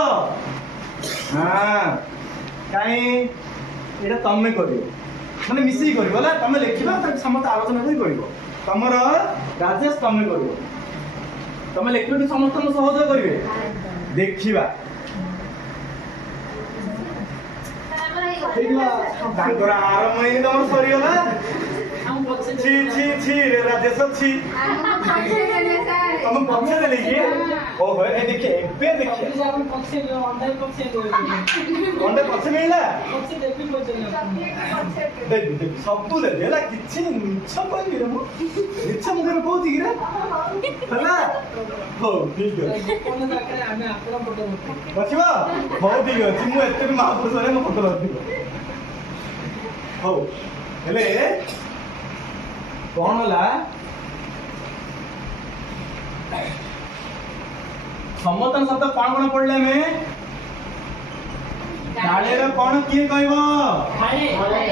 हां काई एटा तमे करियो माने मिसी करियो होला तमे लेखिबा त समस्त आलोचना करि करियो तमरो राजेश तमे करियो तमे लेखिबो समस्त सहयोग करिवे देखिबा तांकर आरंभ इन तमर सरियोला हम पक्ष छी रे राजेश छी ମୁଁ ପଛେ ଦେଲି କି ଓହୋ ଏ ଦେଖେ ଏବେ ଦେଖେ ଆପଣ ପଛେ ଅଣ୍ଡା ପଛେ ଅଣ୍ଡା ପଛେ ମିଳିଲା ପଛେ ଦେବି ପଛେ ଦେବି ଦେବି ସବୁ ଦେବି ହେଲା କିଛି ମିଛ କହିବି ମୁଁ ମିଛ ମୁଁ କେବେ କହୁଛି କି ରେ ହେଲା ହଉ ଠିକ ଅଛି କୋନ ଦରକାର ଆମେ ଆପଣ ଫଟୋ ବସିବ ହଉ ଠିକ ଅଛି ମୁଁ ଏତେ ବି ମହାପୁରୁଷ ନାହିଁ ମୋ ଫଟୋ ରଖିବ ହଉ ହେଲେ କଣ ହେଲା ସମତନ ଶବ୍ଦ କଣ କଣ ପଢିଲେ ଆମେ ଡାଳେର କଣ କିଏ କହିବ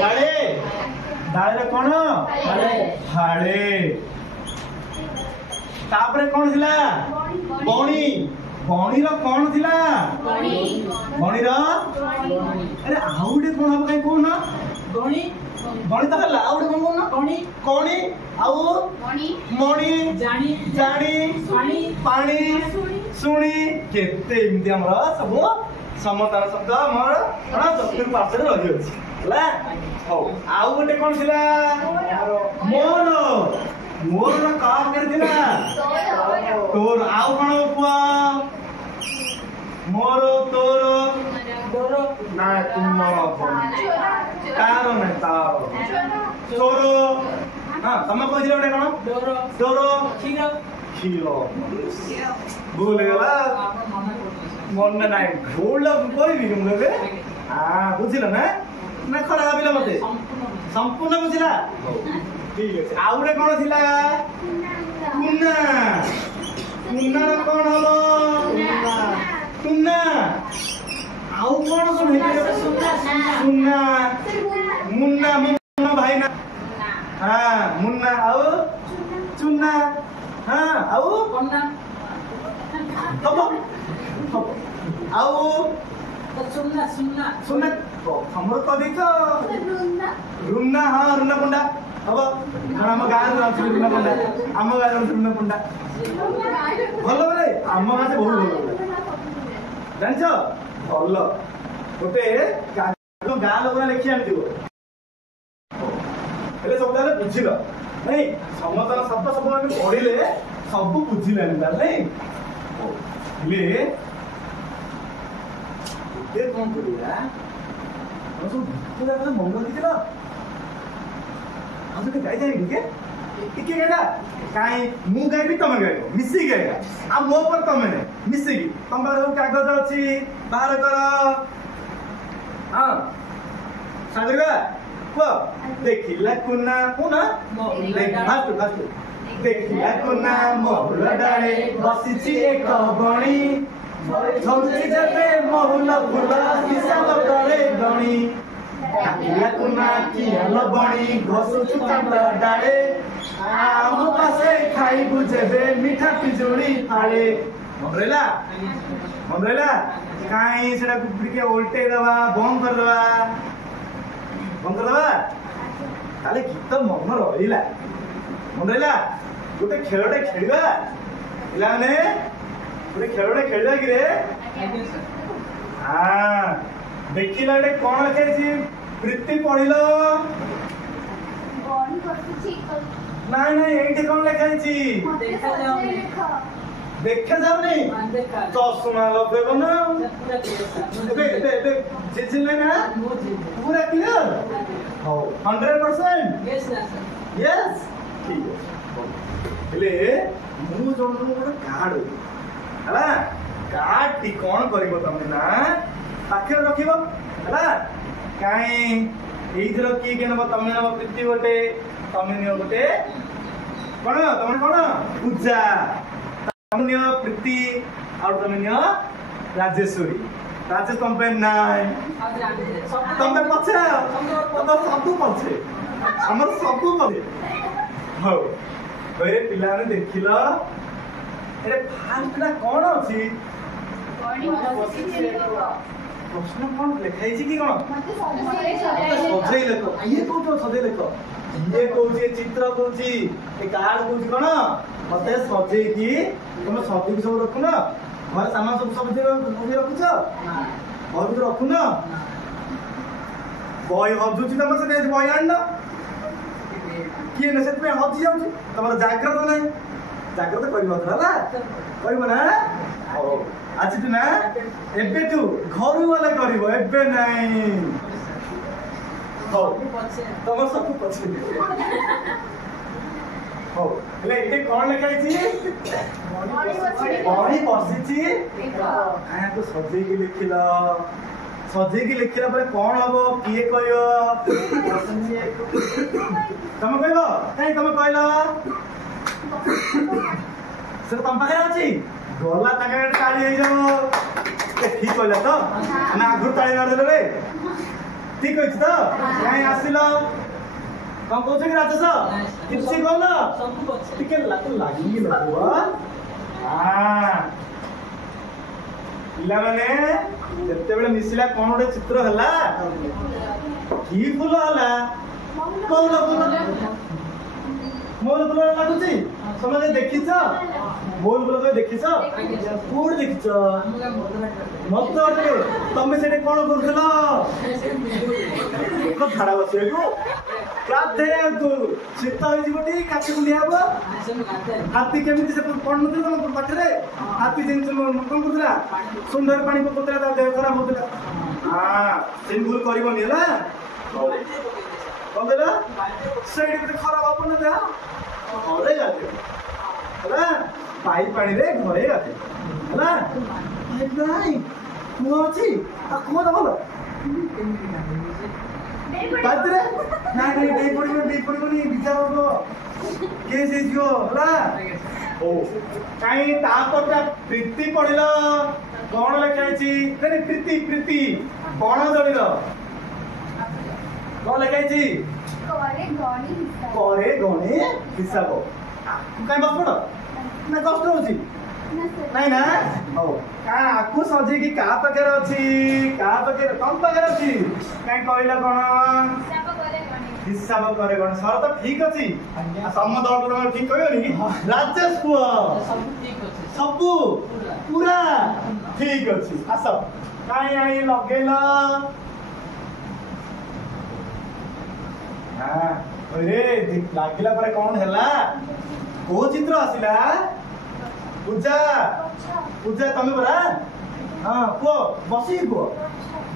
ଡାଳେ ଡାଳେର କଣ ହାଳେ ତାପରେ କଣ ଥିଲା ବଣି ବଣିର କଣ ଥିଲା ବଣିର ଆରେ ଆଉ ଗୋଟେ କଣ ହବ କାଇଁ କହୁନ ଗଣି ଗଣି ତ ହେଲା ଆଉ ଗୋଟେ କଣ କହୁନ ଗଣି କଣି ଆଉ ମଣି ଜାଣି ଜାଣି ପାଣି ପାଣି ଶୁଣି କେତେ ଏମିତି ଆମର ସବୁ ସମତାର ଶବ୍ଦ ଆମର କଣ ଚତୁଃପାର୍ଶ୍ୱରେ ରହିଅଛି ହେଲା ହଉ ଆଉ ଗୋଟେ କଣ ଥିଲା ମୋର ମୋର କାହା ପାଖରେ ଥିଲା ତୋର ଆଉ କଣ କୁହ ମୋର ତୋର ଡୋର ନା ତୁମର ତାର ନାଇଁ ତାର ତୋର ହଁ ତମେ କହିଥିଲ ଗୋଟେ କଣ ଡୋର ତୋର କ୍ଷୀର କ୍ଷୀର ଭୁଲ ହେଇଗଲା ଆପଣ ମନା କରୁଛନ୍ତି ମନେ ନାହିଁ ଭୁଲ କହିବି କି ମୁଁ ଏବେ ବୁଝିଲ ନା ନା ଖରା ଭାବିଲ ମତେ ସମ୍ପୂର୍ଣ୍ଣ ବୁଝିଲା ଠିକ ଅଛି ଆଉ ଗୋଟେ କଣ ଥିଲା କୁନା କୁନାର କଣ ହବ ଟୁନା ଆଉ କଣ ସବୁ ସୁନା ମୁନ୍ନା ମୁନ୍ନା ଭାଇ ନା ହଁ ମୁନ୍ନା ଆଉ ଚୁନା ହଁ ଆଉ କନ୍ନା ହବ ଆଉ ସୁନା ସୁନା ସୁନା ତମର କହିଦେଇଛ ରୁନା ହଁ ରୁନା ପଣ୍ଡା ହବ ଆମ ଗାଁରେ ଅଛି ରୁନା ପଣ୍ଡା ଆମ ଗାଁରେ ଅଛି ରୁନା ପଣ୍ଡା ଭଲ ରେ ଆମ ଗାଁରେ ବହୁତ ଭଲ ଜାଣିଛ ଭଲ ଗୋଟେ ଗାଁ ଲୋକরা ଲେଖି ଆଣିଥିବ ହେଲେ ସବୁ ତାହେଲେ ବୁଝିଲ ନାଇଁ ସମସ୍ତର ଶବ୍ଦ ସବୁ ଆମେ ପଢିଲେ ସବୁ ବୁଝିଲାନି ତାହେଲେ ନାଇଁ ହେଲେ ଏବେ କଣ କରିବା ସବୁ ମନ ରଖିଥିଲ ଆଉ ଟିକେ ଗାଇଯାଏ ଟିକେ ଟିକେ ଗାଇଲା କାଇଁ ମୁଁ ଗାଇବି ତମେ ଗାଇବ ମିଶିକି ଗାଇବା ଆଉ ମୋ ପରେ ତମେ ନାଇଁ ମିଶିକି ତମ ପାଖରେ ସବୁ କାଗଜ ଅଛି ବାହାର କର ହଁ ସାଗରିକା କୁହ ଦେଖିଲା କୁନା କୁନା ଦେଖିଲା କୁନା ମହୁଲ ଡାଳେ ବସିଛି ଏକ ବଣି ଝରୁଛି ଯେବେ ମହୁଲ ଫୁଲ ହିସାବ କରେ ଗଣି ଡାକିଲା କୁନା କିଆଲ ବଣି ଘଷୁଛୁ କାଣ୍ଡ ଡାଳେ ଆମ ପାଶେ ଖାଇବୁ ଯେବେ ମିଠା ପିଜୁଳି ଫାଳେ ମନେ ରହିଲା କାଇଁ ସେଟାକୁ ଟିକେ ଓଲଟେଇ ଦବା ବନ୍ଦ କରିଦବା ତାହେଲେ ଗୀତ ମନ ରହିଲା ଗୋଟେ ଖେଳଟେ ଖେଳିବା ପିଲାମାନେ ଗୋଟେ ଖେଳଟେ ଖେଳିବା କି ରେ ଦେଖିଲା ଗୋଟେ କଣ ଲେଖାଇଛି ପ୍ରୀତି ପଢିଲ ନାଇଁ ନାଇଁ ଏଇଠି କଣ ଲେଖାଇଛି ଦେଖା ଯାଉନି ଚଷମା ଲଗେଇବ ନା ଏବେ ଝିଝିଲେ ନା ପୁରା କ୍ଲିୟର ହଉ 100% yes ଠିକ ଅଛି ହେଲେ ମୁଁ ଜଣଙ୍କୁ ଗୋଟେ କାର୍ଡ ହେଲା କାର୍ଡ ଟି କଣ କରିବ ତମେ ନା ପାଖରେ ରଖିବ ହେଲା କାଇଁ ଏଇଥର କିଏ କିଏ ନବ ତମେ ନବ ପ୍ରୀତି ଗୋଟେ ତମେ ନିଅ ଗୋଟେ କଣ ତମେ କଣ ପୂଜା ତମେ ନିଅ ପ୍ରୀତି ଆଉ ତମେ ନିଅ ରାଜେଶ୍ୱରୀ ରାଜେଶ ତମ ପାଇଁ ନାଇଁ ତମେ ପଛେ ତମର ସବୁ ପଛେ ଆମର ସବୁ ପଛେ ହଉ ଭାଇ ପିଲାମାନେ ଦେଖିଲ ଏରେ ଫାଷ୍ଟଟା କଣ ଅଛି ପ୍ରଶ୍ନ କଣ ଲେଖା ହେଇଛି କି କଣ ସଜେଇ ଲେଖ ଇଏ କହୁଛ ସଜେଇ ଲେଖ ଇଏ କହୁଛି ଚିତ୍ର କହୁଛି ଏ କାର୍ଡ କହୁଛି କଣ ମତେ ସଜେଇକି ତମେ ସଜେଇକି ସବୁ ରଖୁନ ଘରେ ସାମାନ ସବୁ ସଜେଇ ରଖୁଛ ଘର ଭିତରେ ରଖୁନ ବହି ହଜୁଛି ତମର ସେ ବହି ଆଣିନ କିଏ ନା ସେଥିପାଇଁ ହଜି ଯାଉଛି ତମର ଜାଗ୍ରତ ନାହିଁ ଜାଗ୍ରତ କରିବ ହେଲା କରିବ ନା ହଉ ଆଜି ତୁ ନା ଏବେ ତୁ ଘରୁ ଗଲେ କରିବ ଏବେ ନାଇଁ ହଉ ତମ ସବୁ ପଛରେ ହଉ ହେଲେ ଏଠି କଣ ଲେଖା ହେଇଛି ବଢି ବସିଛି କାହାକୁ ସଜେଇକି ଲେଖିଲ ସଜେଇକି ଲେଖିଲା ପରେ କଣ ହବ କିଏ କହିବ ତମେ କହିବ କାଇଁ ତମେ କହିଲ ସେ ତମ ପାଖରେ ଅଛି ଗଲା ତାଙ୍କ ତାଳି ହେଇଯାବ ଠିକ କହିଲା ତ ନା ଆଗରୁ ତାଳି ମାରିଦେଲେ ଠିକ ଅଛି ତ କାଇଁ ଆସିଲ କଣ କହୁଛ କି ରାଜେଶ କିଛି କହୁନ ଟିକେ ଲାଗିକି ଲାଗିବ ପିଲାମାନେ ଯେତେବେଳେ ମିଶିଲା କଣ ଗୋଟେ ଚିତ୍ର ହେଲା କି ଫୁଲ ହେଲା କହୁନ ମୋର ଫୁଲ ଲାଗୁଛି ତମେ ଦେଖିଛ ମୋର ଫୁଲ କେବେ ଦେଖିଛ କୋଉଠି ଦେଖିଛ ମତେ ତମେ ସେଠି କଣ କରୁଥିଲ ଝାଡା ବସିବାକୁ ଗାଧେଇବାକୁ ଶୀତ ହେଇଯିବ ଟିକେ କାଟି କୁଣ୍ଡି ହବ ହାତୀ କେମିତି ସେ ପଡୁନଥିଲା ତମ ପାଖରେ ହାତୀ ଯେମିତି କଣ କରୁଥିଲା ସୁନ୍ଦର ପାଣି ପକଉଥିଲା ତା ଦେହ ଖରାପ ହଉଥିଲା ସେମିତି ଭୁଲ କରିବନି ହେଲା କଣ କହିଲ ସେଇଠି ଗୋଟେ ଖରାପ ହବ ନା ଦେହ ଘରେ ଗାଧେଇବ ହେଲା ପାଇପ ପାଣିରେ ଘରେ ଗାଧେଇବ ହେଲା ନାଇଁ କୁଅ ଅଛି ଆଉ କୁଅ ତ ଭଲ ବାଦରେ ନାଇଁ ଡେଇ ପଡିବନି ବିଚାର ହବ କେସ୍ ହେଇଯିବ ହେଲା ଓ କାଇଁ ତାପରଟା ପ୍ରୀତି ପଢିଲ କଣ ଲେଖା ହେଇଛି ପ୍ରୀତି କଣ ଜଣିଲ କଣ ଲେଖା ହେଇଛି करे गणे हिसाब काई बस पड़ ना कष्ट होची नहीं ना हो का आकु सजे की का पाखे अछि का पाखे कम पाखे अछि काई कहला कोन हिसाब करे गणे सर तो ठीक अछि सम दल ठीक कहयोनी राजेश को सब ठीक अछि सब पूरा ठीक अछि आस काई आई लगेला अरे लागिला पर कौन हैला को चित्र आसिला पूजा तमे बरा हां को बसी को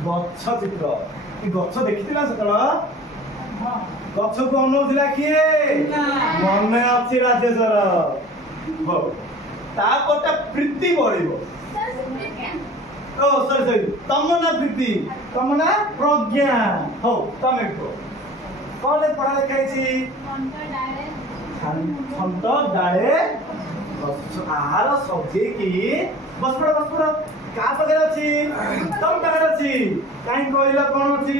गच्छ चित्र ई गच्छ देखितिला सकल गच्छ को अनुदिला किए मने अछि राजेश्वर हो तापटा प्रीति बढिबो ओ सॉरी तम ना प्रीति तम ना प्रज्ञा हो तमे को कौन पढ़ा लिखा छंत डाले आहार सब्जी की बस पड़ का पाखे अच्छी तम पाखे अच्छी कहीं कहला कौन अच्छी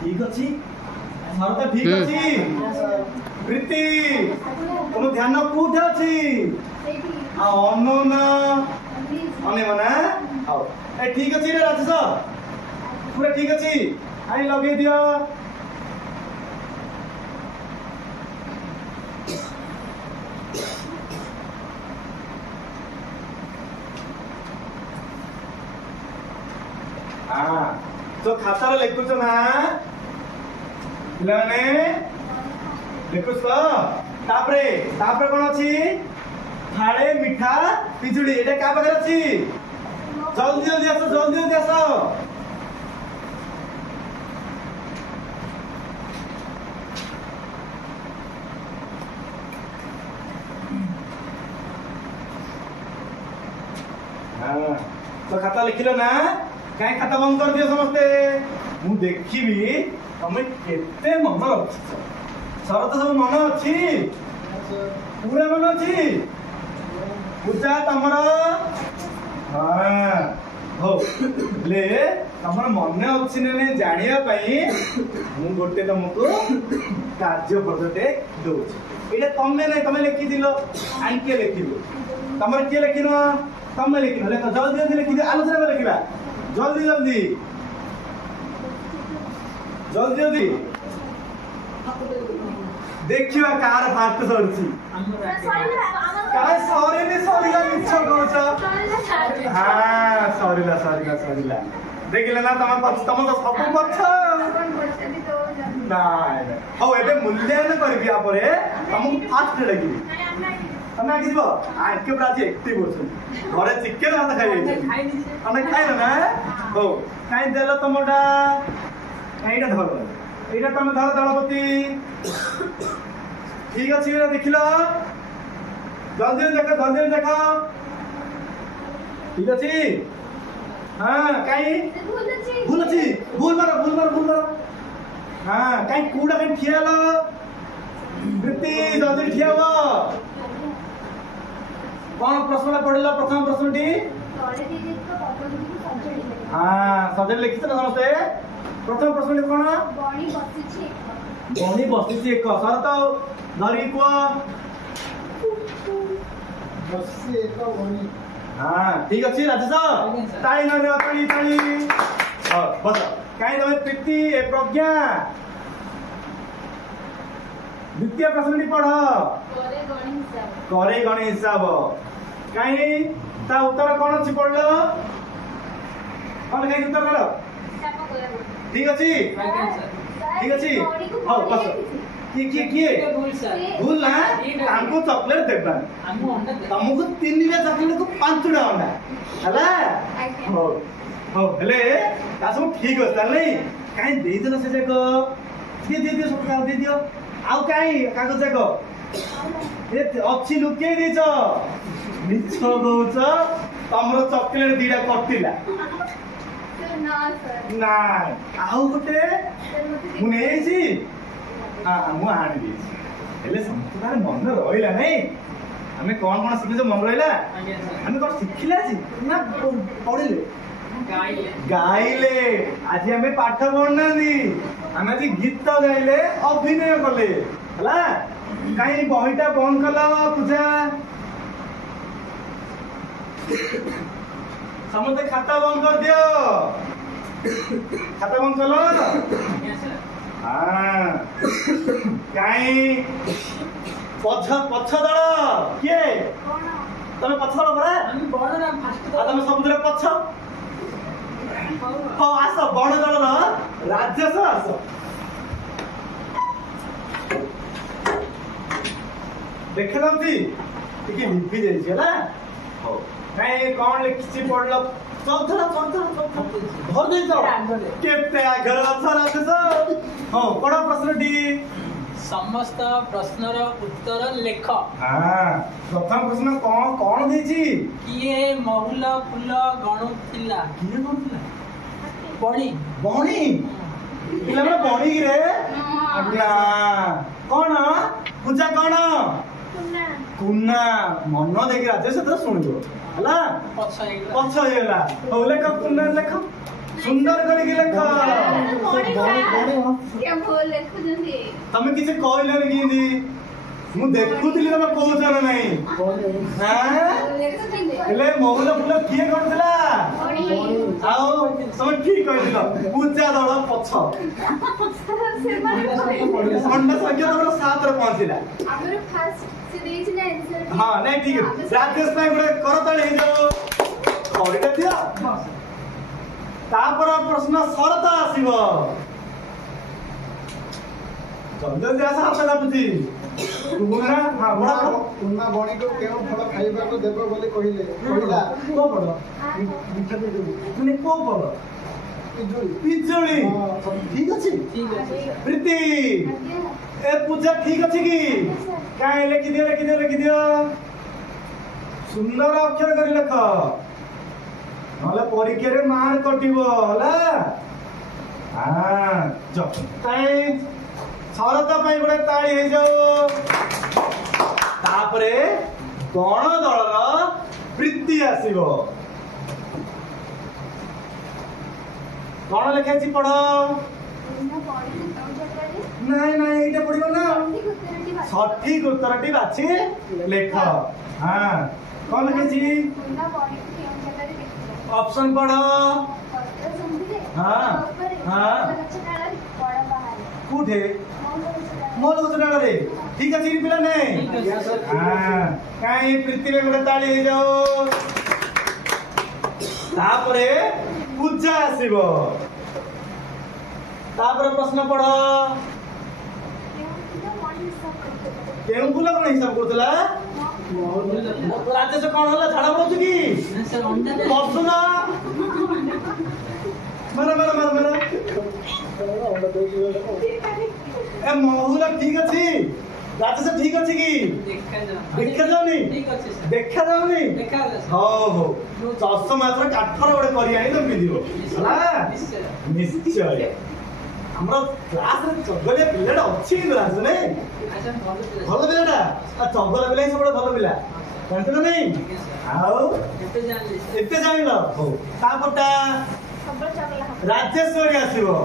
ठीक अच्छी सरता ठीक अच्छी प्रीति तुम ध्यान कोठे अच्छी अनन अनेमना हां ए ठीक अच्छी रे राजेश पूरा ठीक अच्छी आई लगे दियो तो खाता लिखुच ना पिलाने लिखुच तो तापरे कौन अच्छी थाले मिठा पिजुड़ी एटा का पाखे अच्छी जल्दी आस तो खाता लिखिल ना कहीं खाता बंद कर दियो समस्ते मु देखिबी तमे केते मन रखछ सरत सब मन अछि पूरा मन अछि पूजा तमरा हां हो ले तमर मन अछि ने जानिया पई मु गोटे तुमको कार्य पद्धति दोछ एटा तमे नै तमे लिखि दिलो आंके लिखिबो तमर के लिखिनो तमे लिखिनो ले जल्दी लिखि दे आलोचना में लिखिबा जल्दी देखिवा कार फास्ट सरछि काय सरीला मिछ कहछ हां सरीला देखिले ना तम तो सब पछ ନାଇଁ ହଉ ଏବେ ମୂଲ୍ୟାୟନ କରିବି ୟା ପରେ ତମକୁ ଫାଷ୍ଟ ଡାକିବି ତମେ ଆଗେ ଯିବ ଆଙ୍କେ ପୁରା ଆଜି ଏକ୍ଟିଭ ଅଛନ୍ତି ଘରେ ଚିକେନ ଭାତ ଖାଇବେ ତମେ ଖାଇଲ ନା ହଉ କାଇଁ ଦେଲ ତମଟା ଏଇଟା ଧର ଏଇଟା ତମେ ଧର ଦଳପତି ঠিক আছে এরা দেখিল জলদি দেখো ঠিক আছে হ্যাঁ কাই ভুল আছে ভুল মারো হ্যাঁ কাই কোডা কাই ঠিয়া হলো বৃত্তি জলদি ঠিয়া হবো কোন প্রশ্নটা পড়িল প্রথম প্রশ্নটি হ্যাঁ সজল লিখিছ না সমস্তে প্রথম প্রশ্নটি কোন বনি বসিছি এক শরত ধরি কুয়া बसी एक बनी हाँ ठीक अच्छी राजेश ताली मारो ताली बस कहीं तुम्हें प्रीति ए प्रज्ञा द्वितीय प्रश्न पढ़ करे गण हिसाब कहीं ता उत्तर कौन अच्छी पढ़ लो कौन कहीं उत्तर करो ठीक अच्छी हाँ बस किए भूल ना हमको चॉकलेट देबा तुमको 3 टा चॉकलेट को 5 टा अंडा हला हो हेले ता सब ठीक होता नहीं काई दे देला से जाको दे सब का दे दियो आउ काई कागज जाको ए अच्छी लुके देछ मिछ कहउछ तमरो चॉकलेट दीटा कटिला ना आउ गोटे मुने छी हाँ मु आनी देछि हेले समस्त मन रहिला नहीं हमें कौन शिखिले मन रहिला हमें कौन शिखिले आज ना पढ़िले गाइले आज हमें पाठ पढ़ना हमें आज गीत गाइले अभिनय कले हला कहीं बहीटा बंद कला पूजा समस्त खाता बंद कर दियो खाता बंद चलो हाँ कहीं पछ दल किए तमे पछ दल परा तमे समुद्र पछ हाँ आस बड़ दल राजेश आस देखे दउची टिके लिपि देछि हला हो कहीं कौन लिखि पढ़ल चौथरा भर दे जाओ केते आगर अच्छा राजेश हाँ बड़ा प्रश्नटी समस्त प्रश्नर उत्तर लेख हाँ प्रथम प्रश्न कौन देछि किए महुल फूल गणुथिला किए गणुथिला बणी पिला में बणी रे ना कौन पूजा कौन कुन्ना मन देखि राजेश तो सुनियो हला पछ हेला हो लेख कुन्ना लेख सुंदर करके लेख तमे किसी कहले कि मु देखुଥିଲି तमे कहउछ ना नहीं हां हेले महुल फूल किए करथिला आओ तमे ठीक कहदिल पूजा दल पछ अंडा संख्या तमरो 7 रे पहुंचिला हमर फर्स्ट से देछि ना आंसर हां नहीं ठीक है राजेश भाई गुडे करतळे हे जो खरीटा दिया तापर प्रश्न शरत आसीबो जल्दी आसा हाथ काटुची कुना हां बड़ा कुन्ना बणी को केउ फल खाइबा को देबो बोली कहिले कहिला को पड़ो मिठा दे तने को पड़ो पिजोली ठीक अछि प्रीति ए पूजा ठीक अछि की काहे लिखि दियो सुंदर अक्षर करि लेख नले परीक्षा रे मार कटिबो हला हां ज काई शरत पाई गोटे ताली हे जाओ तापरे गण दलर प्रीति आसीबो कौन लिखाई पढ़ नहीं एटा पढ़िबो ना सठिक उत्तरटी बाछि लेख हां कौन लिखाई ऑप्शन पढ़ हां कुठे मोर गुजरात रे ठीक अछि पिला नहीं हां काई प्रीति रे गोटे ताली हे जाओ तापरे पूजा आसीबो तापर प्रश्न पढ़ केउ फूल कौन हिसाब करतला राजेश कौन होला झाड़ा पड़छ की सर अंडा दे बसुना मार ए महुला ठीक अछि राजेश ठीक अछि की देखा जाउनी ठीक अछि सर देखा जाउनी देखा जा सर हो चषमा मात्र काठर गोटे करी आनी तुम पिदिबो हला निश्चय हमरा क्लास रे चगले पिलाडा अछि कि राजेश नै अच्छा भल पिलाडा आ चगला पिला सब भल पिला जानते नै आउ एते जानिलो हो तापटा राजेश्वरी आसीबो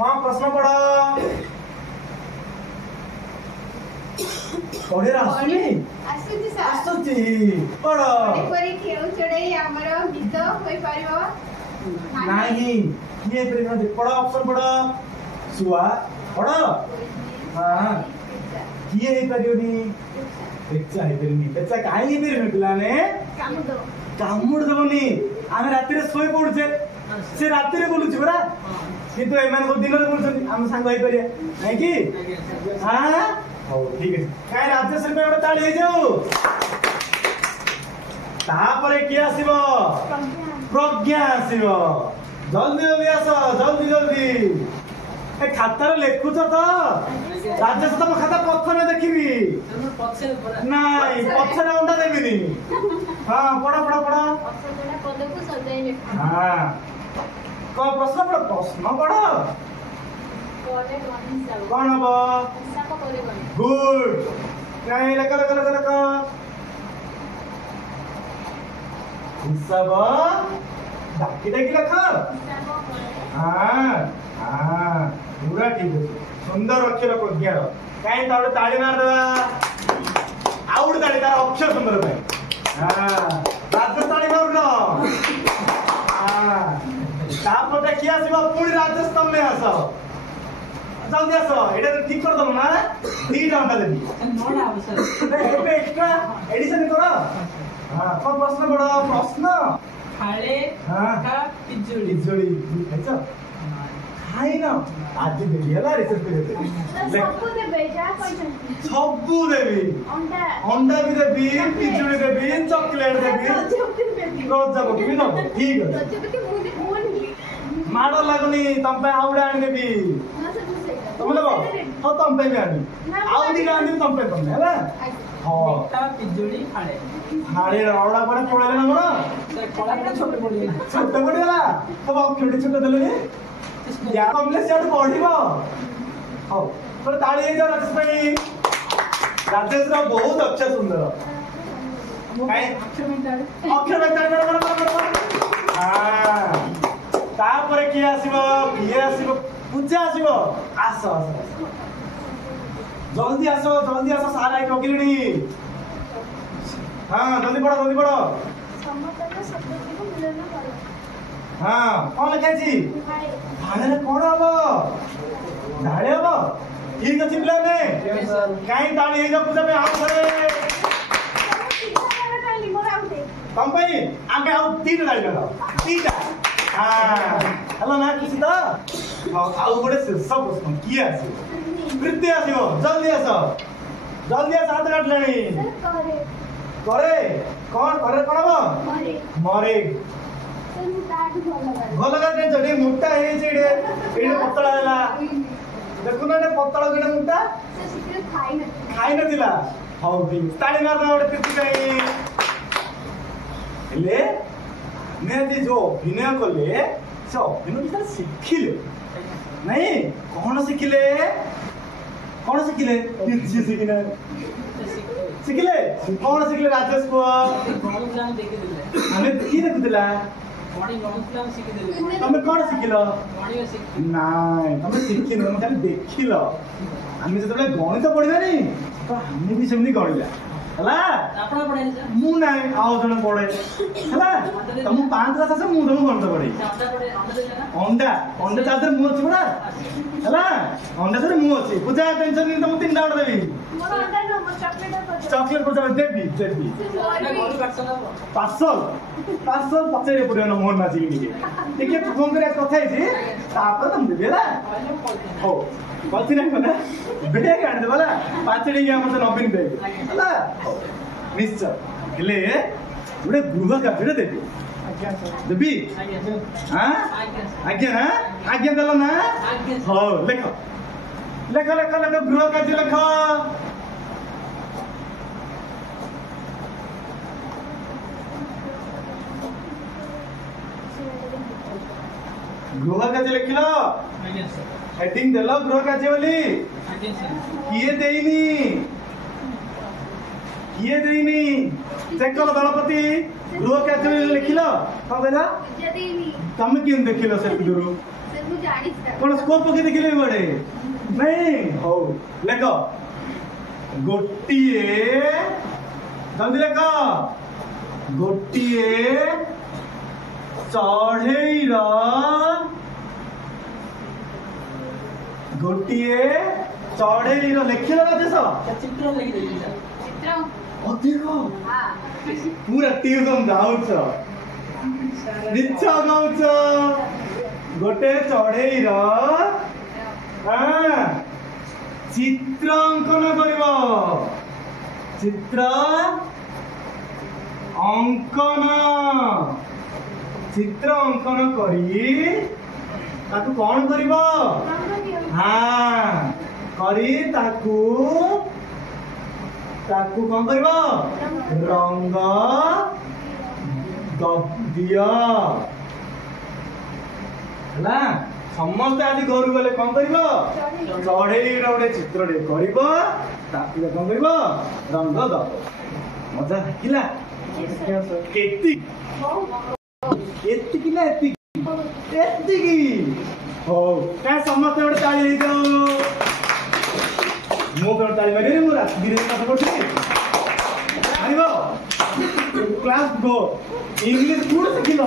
हाँ प्रश्न पढ़ पढ़े आसुनी ଆସୁଛି ସାର୍ आसुची पढ़ ଏପରି ଖେଳ ଚଢ଼େଇ ଆମର ଗୀତ ହୋଇପାରିବ नहीं ये प्रेम पढ़ ऑप्शन पढ़ सुआ पढ़ हाँ किए हे परियोनी बेचा हे परियोनी बेचा काहे हे परियोनी पिलाने କାମୁଡ कामुड़ देबनी आमे राती रे सोई पडुछे से राती रे बोलुछ बरा किंतु एमान को दिन रे बोलछन हम संग होई परिया नै की हां हो ठीक है काय राजेश रे बडा ताली हे जाऊ तापरे की आसीबो प्रज्ञा आसीबो जल्दी जल्दी आस जल्दी ए खाता रे लेखुछ तो राजेश तो खाता प्रथमे देखिबी पछे पड़ा नाही पछरे अंडा देबिनी हां पढ़ ଅସଜଡ଼ା ପଦକୁ ସଜାଇ ଲେଖ हाँ कौन प्रश्न पढ़ ପରେ ଗଣ ହିସାବ कौन हबो ହିସାବ ପରେ ଗଣ गुड नहीं लक हिसाब डाकी डाकी लख ହିସାବ ପରେ हाँ हाँ पूरा ठीक है सुंदर अक्षर प्रज्ञा कहीं ताड़े ताड़ी मार देवा आउट ताड़ी तार अक्षर सुंदर पे हाँ राजेश ताड़ी मार न हाँ तापटे किया सिवा पूरी राजेश तुम में आस जल्दी आस एटा तो ठीक कर दम ना 3 घंटा देबी नोडा सर एबे एक्स्ट्रा एडिशन कर हां कौन प्रश्न बड़ा प्रश्न खाले हाँ। का पिजुली इजोड़ी खाइछ खाइ न आज देबी हला रिसर्च करे ସବୁ ଦେବେ ଯାହା କହିଛନ୍ତି सबु देबी ଅଣ୍ଡା अंडा भी देबी पिजुड़ी देबी चॉकलेट देबी रोजा बकरी न ठीक है ଗଜପତି ମୁଁ ନେଲି माड लागनी तम पे आउडा आनी देबी ନା ସବୁ ସେଇଟା तुम लेबो हो तम पे भी आनी आउडी आनी तम पे तम हला हां का पिजुली खाले हाड़े आउडा पड़े पड़े ना मोर सर पड़ा पड़ा छोटे पड़ गया छोट पड़ेला तब छोटे छोटे देले या तुमने सेट बढ़िबो हो पर ताली हे जा राजेश भाई राजेश रा बहुत अच्छा सुंदर काय अक्षर वेक्टर हां तापर की आसीबो किए आसीबो पूजा आसीबो आस आस जल्दी आस सारा आई रखिलनी हां जल्दी पढ़ो ସମସ୍ତଙ୍କ ଶବ୍ଦଟିକୁ ମିଳନ କର हां कौन लिखाइछि ଭାଇ भाड़े कौन हबो धाड़े हबो ठीक अछि पिला ने काई ताली हे जा पूजा में आउ करे तम पई आगे आउ 3 ताली लगाओ 3टा हां हेलो ना किसी तो आउ गोटे शीर्ष प्रश्न की आसी वृत्ति आसीबो जल्दी आस हाथ काटलेनी କରେ करे कौन करे कौन हबो ମରେ मरे ମୁଁ ତାଠୁ ଭଲ କରେ ଭଲ କାଟେ ଯଦି ମୋଟା ହେଇଛି ଏଇଟେ ପତଳା ହେଲା ଦେଖୁନ ଏଇଟା ପତଳା ଗୋଟେ ମୋଟା ସେ ଶୀଘ୍ର ଖାଇନଥିଲି ଖାଇ ନଥିଲା ହଉ ଠିକ ତାଳି ମାରନା ଗୋଟେ କୀର୍ତ୍ତି ପାଇଁ ହେଲେ ଆମେ ଆଜି ଯୋଉ ଅଭିନୟ କଲେ ସେ ଅଭିନୟ ବିଷୟରେ ଶିଖିଲେ ନାଇଁ କଣ ଶିଖିଲେ କିଛି ଶିଖିଲେ ଶିଖିଲେ କଣ ଶିଖିଲେ ରାଜେଶ କୁହ ଗଣୁ ଜାନ ଦେଖି ଦେଲେ ଆମେ କି ଦେଖୁଥିଲା ଗଣି ଗଣୁ ପ୍ଲାନ ଶିଖି ଦେଲେ ତମେ କଣ ଶିଖିଲ ଗଣିବା ଶିଖି ନାଇଁ ତମେ ଶିଖିନ ତମେ ଖାଲି ଦେଖିଲ ଆମେ ଯେତେବେଳେ ଗଣିତ ପଢିବାନି ତ ଆମେ ବି ସେମିତି ଗଣିଲା ହେଲା ଆପଣ ପଢେଇଲେ ସାର୍ ମୁଁ ନାହିଁ ଆଉ ଜଣେ ପଢେ ହେଲା ତ ମୁଁ 5 କ୍ଲାସ୍ ଆସେ ମୁଁ ତମକୁ ଗଣିତ ପଢେଇ ଅଣ୍ଡା ପଢେ ଅଣ୍ଡା ଦେଲେ ନା ଅଣ୍ଡା ଅଣ୍ଡା ତା ଦେହରେ ମୁଁ ଅଛି ପରା ହେଲା ଅଣ୍ଡା ଦେହରେ ମୁଁ ଅଛି ପୂଜା ଟେନସନ ନାହିଁ ତମକୁ 3ଟା ଅଣ୍ଡା ଦେବି ମୋର ଅଣ୍ଡା ନୁହଁ, ମୋର ଚକଲେଟ୍ ଅଛି। ଚକଲେଟ୍ ପୂଜା ଦେବି ଦେବି ଅଣ୍ଡା ଘରୁ ପାର୍ସଲ ହବ ପାର୍ସଲ ପାର୍ସଲ ପଚାରିବାକୁ ପଡିବ ନା ମୋହନ ମାଝି ଟିକେ ଫୋନ କରିବା କଥା ହେଇଛି ତାପରେ ତମେ ଦେବି ହେଲା ହଉ କଛି ନାହିଁ ନା ବେଗ ଆଣିଦେବ ହେଲା 5 ଟିକି ଆମର ନବୀନ ବେଗ ହେଲା ହଉ ନିଶ୍ଚୟ ହେଲେ ଗୋଟେ ଗୃହ କାର୍ଯ୍ୟରେ ଦେବି ଦେବି ହଁ ଆଜ୍ଞା ନା ଆଜ୍ଞା ଦେଲ ନା ହଉ ଲେଖ ଲେଖ ଲେଖ ଲେଖ ଗୃହ କାର୍ଯ୍ୟ ଲେଖ गृह कार्य लिखिल ଆଜ୍ଞା ସାର୍ हेडिंग देल गृह कार्य बोली ଆଜ୍ଞା ସାର୍ किए देइनी चेक करो दलपति गृह कार्य लिखिल कौन कहला ପୂଜା ଦେଇନି। तुम किन देखिल से दूर ସେ ମୁଁ ଜାଣିଛି ତାକୁ। कौन स्कोप पके देखिले बड़े नहीं हो लेख गोटिए जल्दी लेख गोटिए चढ़ेईर गोटिए चढ़ेईर लिखिल राजेश ଚିତ୍ର ଲେଖିଦେଲି ସାର୍ ଚିତ୍ର ଅଧିକ ହଁ पूरा ट्यूशन गाउछ मिछ गाउछ गोटे चढ़ेईर चित्र अंकन करिब चित्र अंकन करी ताकू कौन करिब ରଙ୍ଗ ଦିଅ। हाँ करी ताकू ताकू कौन करिब रंग दिया ହେଲା ସମସ୍ତେ ଆଜି ଘରୁ ଗଲେ କଣ କରିବ ଚଢେଇର ଗୋଟେ ଚିତ୍ରଟେ କରିବ ତାକୁ କଣ କରିବ ରଙ୍ଗ ଦବ ମଜା ଲାଗିଲା ଏତିକି ଏତିକି ନା ଏତିକି ଏତିକି ହଉ କାଇଁ ସମସ୍ତେ ଗୋଟେ ତାଳି ଦେଇଦିଅ ମୁଁ କଣ ତାଳି ମାରିବି ମୁଁ ରାତି ଦିନରେ ପାଠ ପଢୁଥିଲି ଆଣିବ କ୍ଲାସ୍ ଗो ଇଂଲିଶ କୋଉଠି ଶିଖିଲ